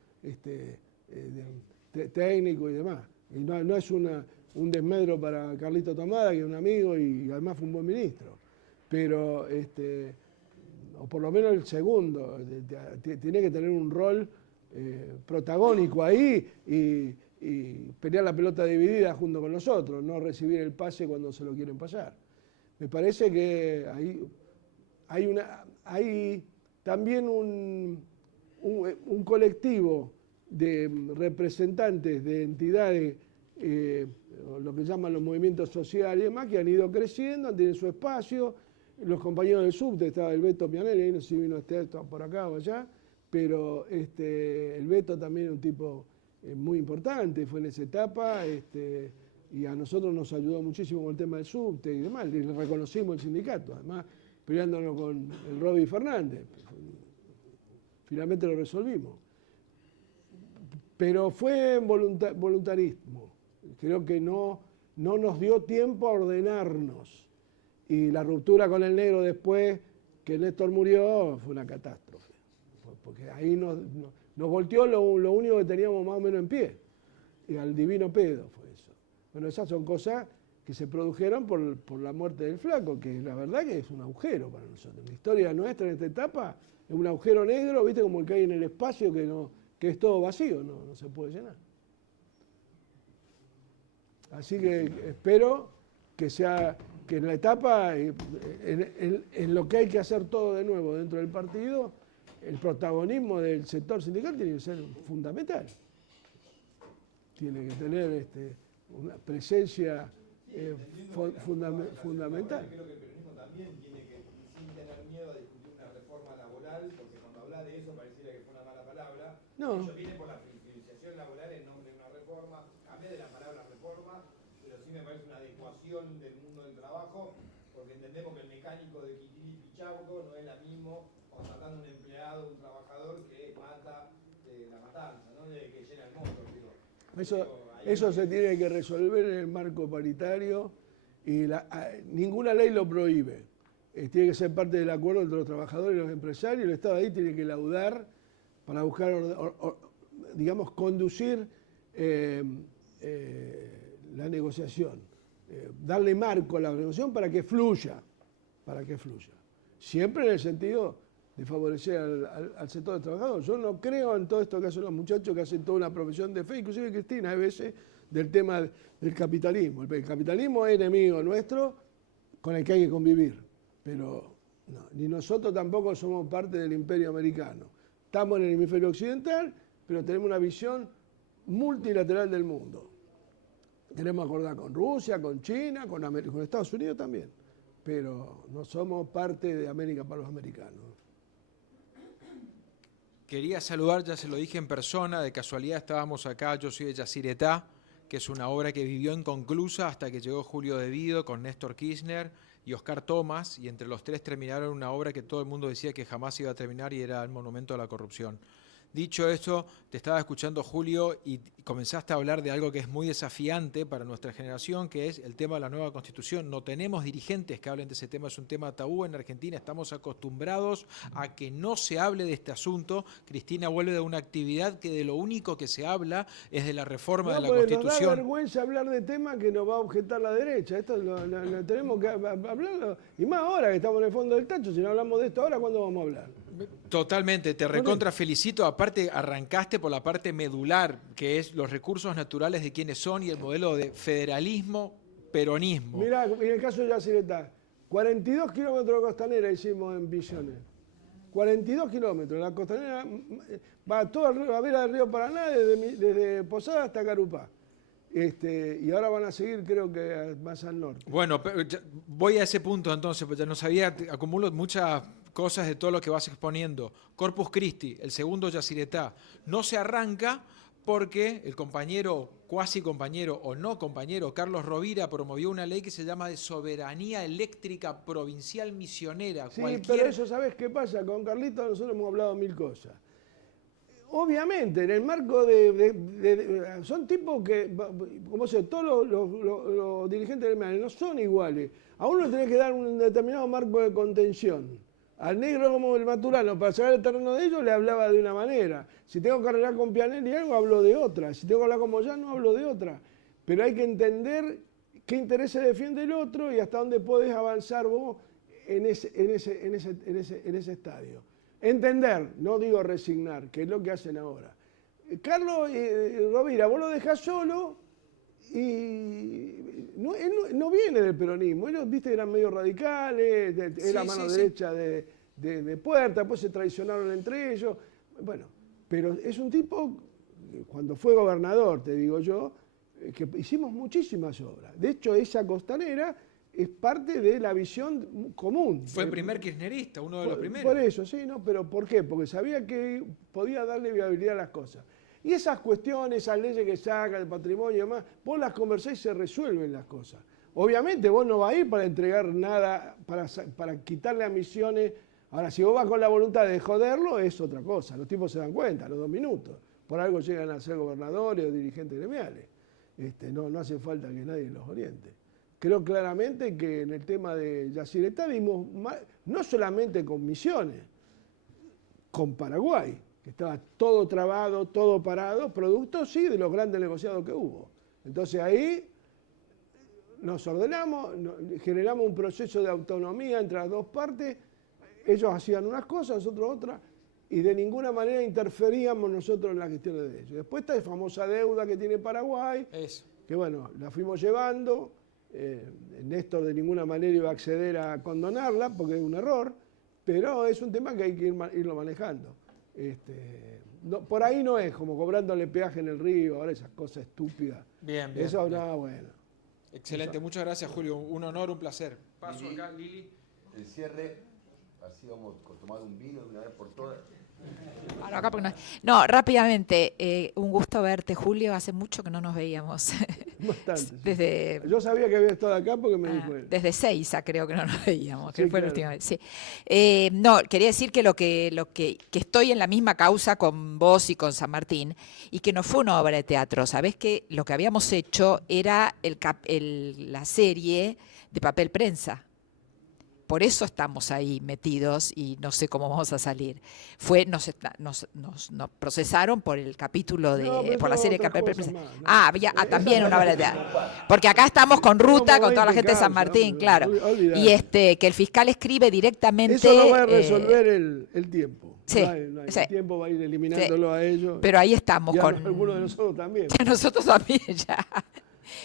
técnico y demás. Y no es un desmedro para Carlito Tomada, que es un amigo y además fue un buen ministro. Pero, o por lo menos el segundo, tiene que tener un rol protagónico ahí y pelear la pelota dividida junto con nosotros, no recibir el pase cuando se lo quieren pasar. Me parece que hay también un colectivo de representantes de entidades, lo que llaman los movimientos sociales y demás, que han ido creciendo, tienen su espacio. Los compañeros del subte, estaba el Beto Pianelli, ahí no sé si vino por acá o allá, pero el Beto también es un tipo muy importante, fue en esa etapa, y a nosotros nos ayudó muchísimo con el tema del subte y demás, y le reconocimos el sindicato, además peleándonos con el Roby Fernández. Finalmente lo resolvimos. Pero fue voluntarismo. Creo que no nos dio tiempo a ordenarnos. Y la ruptura con el negro después que Néstor murió fue una catástrofe. Porque ahí nos volteó lo único que teníamos más o menos en pie. Y al divino pedo fue eso. Bueno, esas son cosas que se produjeron por la muerte del flaco, que la verdad que es un agujero para nosotros. La historia nuestra en esta etapa es un agujero negro, ¿viste? Como el que hay en el espacio que es todo vacío, no se puede llenar. Así que espero que en la etapa, en lo que hay que hacer todo de nuevo dentro del partido, el protagonismo del sector sindical tiene que ser fundamental. Tiene que tener una presencia fundamental. Creo que el peronismo también tiene que, sin tener miedo a discutir una reforma laboral, porque cuando habla de eso pareciera que fue una mala palabra. No. Ellos vienen por la flexibilización laboral en nombre de una reforma. Cambia de la palabra reforma, pero sí me parece una adecuación del mundo del trabajo, porque entendemos que el mecánico de Quintín y Chauco no es la mismo contratando un empleado, un trabajador que mata de la matanza, ¿no? De que llena el motor, digo. Eso se tiene que resolver en el marco paritario y ninguna ley lo prohíbe. Tiene que ser parte del acuerdo entre los trabajadores y los empresarios. El Estado ahí tiene que laudar para buscar, digamos, conducir la negociación. Darle marco a la negociación para que fluya. Siempre en el sentido de favorecer al sector de trabajadores. Yo no creo en todo esto que hacen los muchachos que hacen toda una profesión de fe, inclusive Cristina, a veces, del tema del capitalismo. El capitalismo es enemigo nuestro con el que hay que convivir, pero no, ni nosotros tampoco somos parte del imperio americano. Estamos en el hemisferio occidental, pero tenemos una visión multilateral del mundo. Queremos acordar con Rusia, con China, con Estados Unidos también, pero no somos parte de América para los americanos. Quería saludar, ya se lo dije en persona, de casualidad estábamos acá, yo soy de Yacyretá, que es una obra que vivió inconclusa hasta que llegó Julio De Vido con Néstor Kirchner y Oscar Thomas, y entre los tres terminaron una obra que todo el mundo decía que jamás iba a terminar y era el monumento a la corrupción. Dicho esto, te estaba escuchando, Julio, y comenzaste a hablar de algo que es muy desafiante para nuestra generación, que es el tema de la nueva Constitución. No tenemos dirigentes que hablen de ese tema, es un tema tabú en Argentina, estamos acostumbrados a que no se hable de este asunto. Cristina vuelve de una actividad que de lo único que se habla es de la reforma de la Constitución. Nos da vergüenza hablar de temas que nos va a objetar la derecha. Esto lo tenemos que hablarlo, y más ahora que estamos en el fondo del tacho. Si no hablamos de esto ahora, ¿cuándo vamos a hablar? Totalmente, te recontra felicito. Aparte, arrancaste por la parte medular, que es los recursos naturales de quienes son y el modelo de federalismo, peronismo. Mirá, en el caso de Yacyretá, 42 kilómetros de costanera hicimos en Misiones. 42 kilómetros. La costanera va toda la vera del río Paraná, desde Posada hasta Carupá. Y ahora van a seguir, creo que más al norte. Bueno, pero voy a ese punto entonces, porque ya no sabía, acumulo muchas cosas de todo lo que vas exponiendo. Corpus Christi, el segundo Yacyretá, no se arranca porque el compañero, cuasi compañero o no compañero, Carlos Rovira, promovió una ley que se llama de soberanía eléctrica provincial misionera. Sí, pero eso, ¿sabes qué pasa? Con Carlito nosotros hemos hablado mil cosas. Obviamente, en el marco son tipos que, como sé, todos los dirigentes gremiales no son iguales. A uno le tenés que dar un determinado marco de contención. Al negro como el Maturano, para sacar el terreno de ellos, le hablaba de una manera. Si tengo que arreglar con Pianelli algo, hablo de otra. Si tengo que hablar con Moyano, hablo de otra. Pero hay que entender qué intereses defiende el otro y hasta dónde podés avanzar vos en ese estadio. Entender, no digo resignar, que es lo que hacen ahora. Carlos Rovira, vos lo dejás solo y él no viene del peronismo. Ellos, viste, eran medio radicales, era mano derecha de Puerta, después se traicionaron entre ellos. Bueno, pero es un tipo, cuando fue gobernador, te digo yo, que hicimos muchísimas obras. De hecho, esa costanera es parte de la visión común. Fue el primer kirchnerista, uno de los primeros. Por eso, sí, ¿no? Pero ¿por qué? Porque sabía que podía darle viabilidad a las cosas. Y esas cuestiones, esas leyes que saca el patrimonio y demás, vos las conversás y se resuelven las cosas. Obviamente vos no vas a ir para entregar nada, para quitarle a Misiones. Ahora, si vos vas con la voluntad de joderlo, es otra cosa. Los tipos se dan cuenta a los 2 minutos. Por algo llegan a ser gobernadores o dirigentes gremiales. No hace falta que nadie los oriente. Creo claramente que en el tema de Yacyretá vimos, no solamente con Misiones, con Paraguay, que estaba todo trabado, todo parado, producto sí de los grandes negociados que hubo. Entonces ahí nos ordenamos, generamos un proceso de autonomía entre las dos partes, ellos hacían unas cosas, nosotros otras, y de ninguna manera interferíamos nosotros en las gestiones de ellos. Después está la famosa deuda que tiene Paraguay, que bueno, la fuimos llevando. Néstor de ninguna manera iba a acceder a condonarla porque es un error, pero es un tema que hay que irlo manejando. Por ahí no es como cobrándole peaje en el río, ahora esas cosas estúpidas. Bien. Eso no, bueno. Excelente, muchas gracias, Julio. Un honor, un placer. Paso acá, Lili. El cierre, así vamos a tomar un vino de una vez por todas. Bueno, acá porque no, rápidamente, un gusto verte, Julio. Hace mucho que no nos veíamos. Bastante. Desde, Yo sabía que había estado acá porque me dijo él. desde Seiza creo que no nos veíamos, que Sí, fue la claro. última vez. Sí. No, quería decir que estoy en la misma causa con vos y con San Martín, y que no fue una obra de teatro. Sabés que lo que habíamos hecho era la serie de Papel Prensa. Por eso estamos ahí metidos y no sé cómo vamos a salir. Nos procesaron por el capítulo No, pero por la eso serie de otras Papel cosas Prensa. más, ¿no? Había también una obra de teatro. Porque acá estamos con Ruta, Como con toda la 20 gente de San causas, Martín, hombre, claro. olvidate. Y que el fiscal escribe directamente. Eso lo va a resolver el tiempo. sí, No hay sí. El tiempo va a ir eliminándolo a ellos. Pero ahí estamos y a con algunos de nosotros también. que nosotros también ya.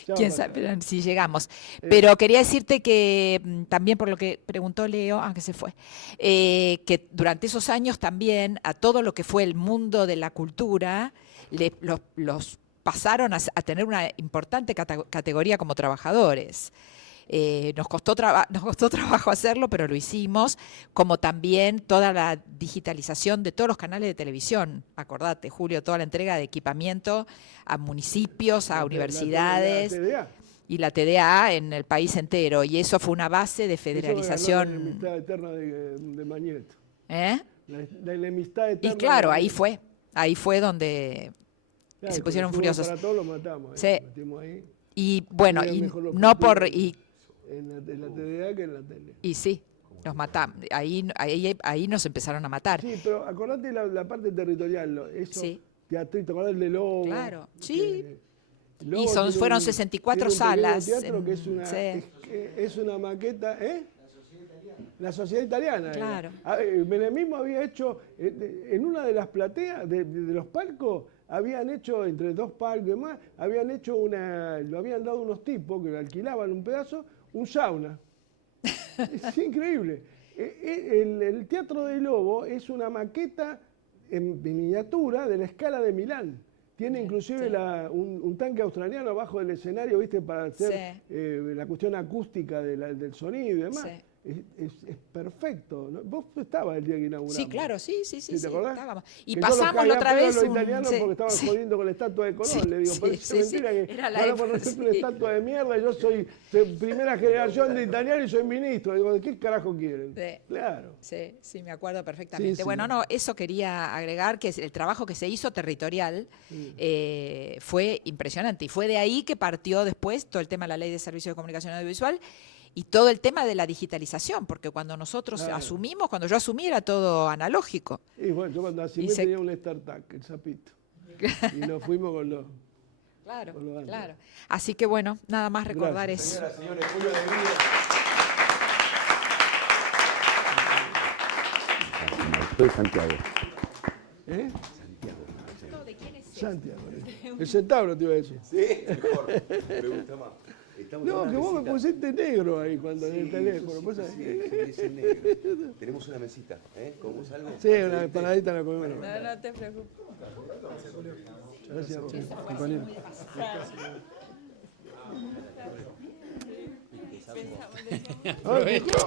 Ya Quién va a sabe pasar. si llegamos. Pero quería decirte que también por lo que preguntó Leo, aunque se fue, que durante esos años también a todo lo que fue el mundo de la cultura los pasaron a tener una importante categoría como trabajadores. Nos costó trabajo hacerlo, pero lo hicimos, como también toda la digitalización de todos los canales de televisión. Acordate, Julio, toda la entrega de equipamiento a municipios, a universidades La TDA. y la TDA en el país entero. Y eso fue una base de Eso ganó federalización. La enemistad eterna de Mañet. ¿Eh? La enemistad eterna. Y claro, de ahí Mañet. fue donde Claro, se cuando pusieron fuimos furiosos. Para todos los matamos. Sí. Los metimos ahí. Y bueno, Era y mejor los no por... partidos en la TDA que en la tele. Y sí, nos matamos. Ahí nos empezaron a matar. Sí, pero acordate la parte territorial. Eso, Sí. Teatrito, acordate el de Lobo. Claro, que sí. Lobo Y tiene fueron un- 64 tiene un pequeño salas teatro en- que es una maqueta, ¿eh? La Sociedad Italiana. Claro. Menemismo había hecho, en una de las plateas, de los palcos, habían hecho, entre dos palcos y demás, lo habían dado unos tipos que alquilaban un pedazo, un sauna. Es increíble. El Teatro del Lobo es una maqueta en miniatura de la Scala de Milán. Tiene inclusive un tanque australiano abajo del escenario, ¿viste? Para hacer la cuestión acústica del sonido y demás. Sí. Es perfecto. ¿No? Vos estabas el día que inauguramos. Sí, claro, sí, ¿Te acordás? estábamos. Y Que yo pasamos cagué la a otra pedo a vez los un... italianos sí, porque estaban sí. jodiendo con la estatua de Colón. Sí, Le digo, sí, parece sí, mentira sí. que Era la van a época, poner sí. una estatua de mierda. Yo soy de primera generación de italiano y soy ministro. Digo, ¿de qué carajo quieren? Sí. Claro. Sí, me acuerdo perfectamente. Sí, sí. Bueno, no, eso quería agregar, que el trabajo que se hizo territorial fue impresionante. Y fue de ahí que partió después todo el tema de la Ley de Servicios de Comunicación Audiovisual y todo el tema de la digitalización, porque cuando nosotros Claro. cuando yo asumí era todo analógico. Y bueno, yo cuando así Y me se- tenía un StarTAC, el sapito. Y nos fuimos con los... Claro, Por lo alto. claro. Así que bueno, nada más recordar Gracias. eso. Señoras, señores, Julio de Vida. Soy Santiago. ¿Eh? Santiago. El centauro te iba a decir. Sí, mejor. Me gusta más. Estamos en No, una que vos me mesita. pusiste negro ahí cuando en el Sí, teléfono. eso ¿Vos sí, sabés? sí, sí, sí, negro. Tenemos una mesita, ¿eh? ¿Comemos algo? Sí, una empanadita la comemos. No te preocupes. Gracias a vos, compañero. Pensamos.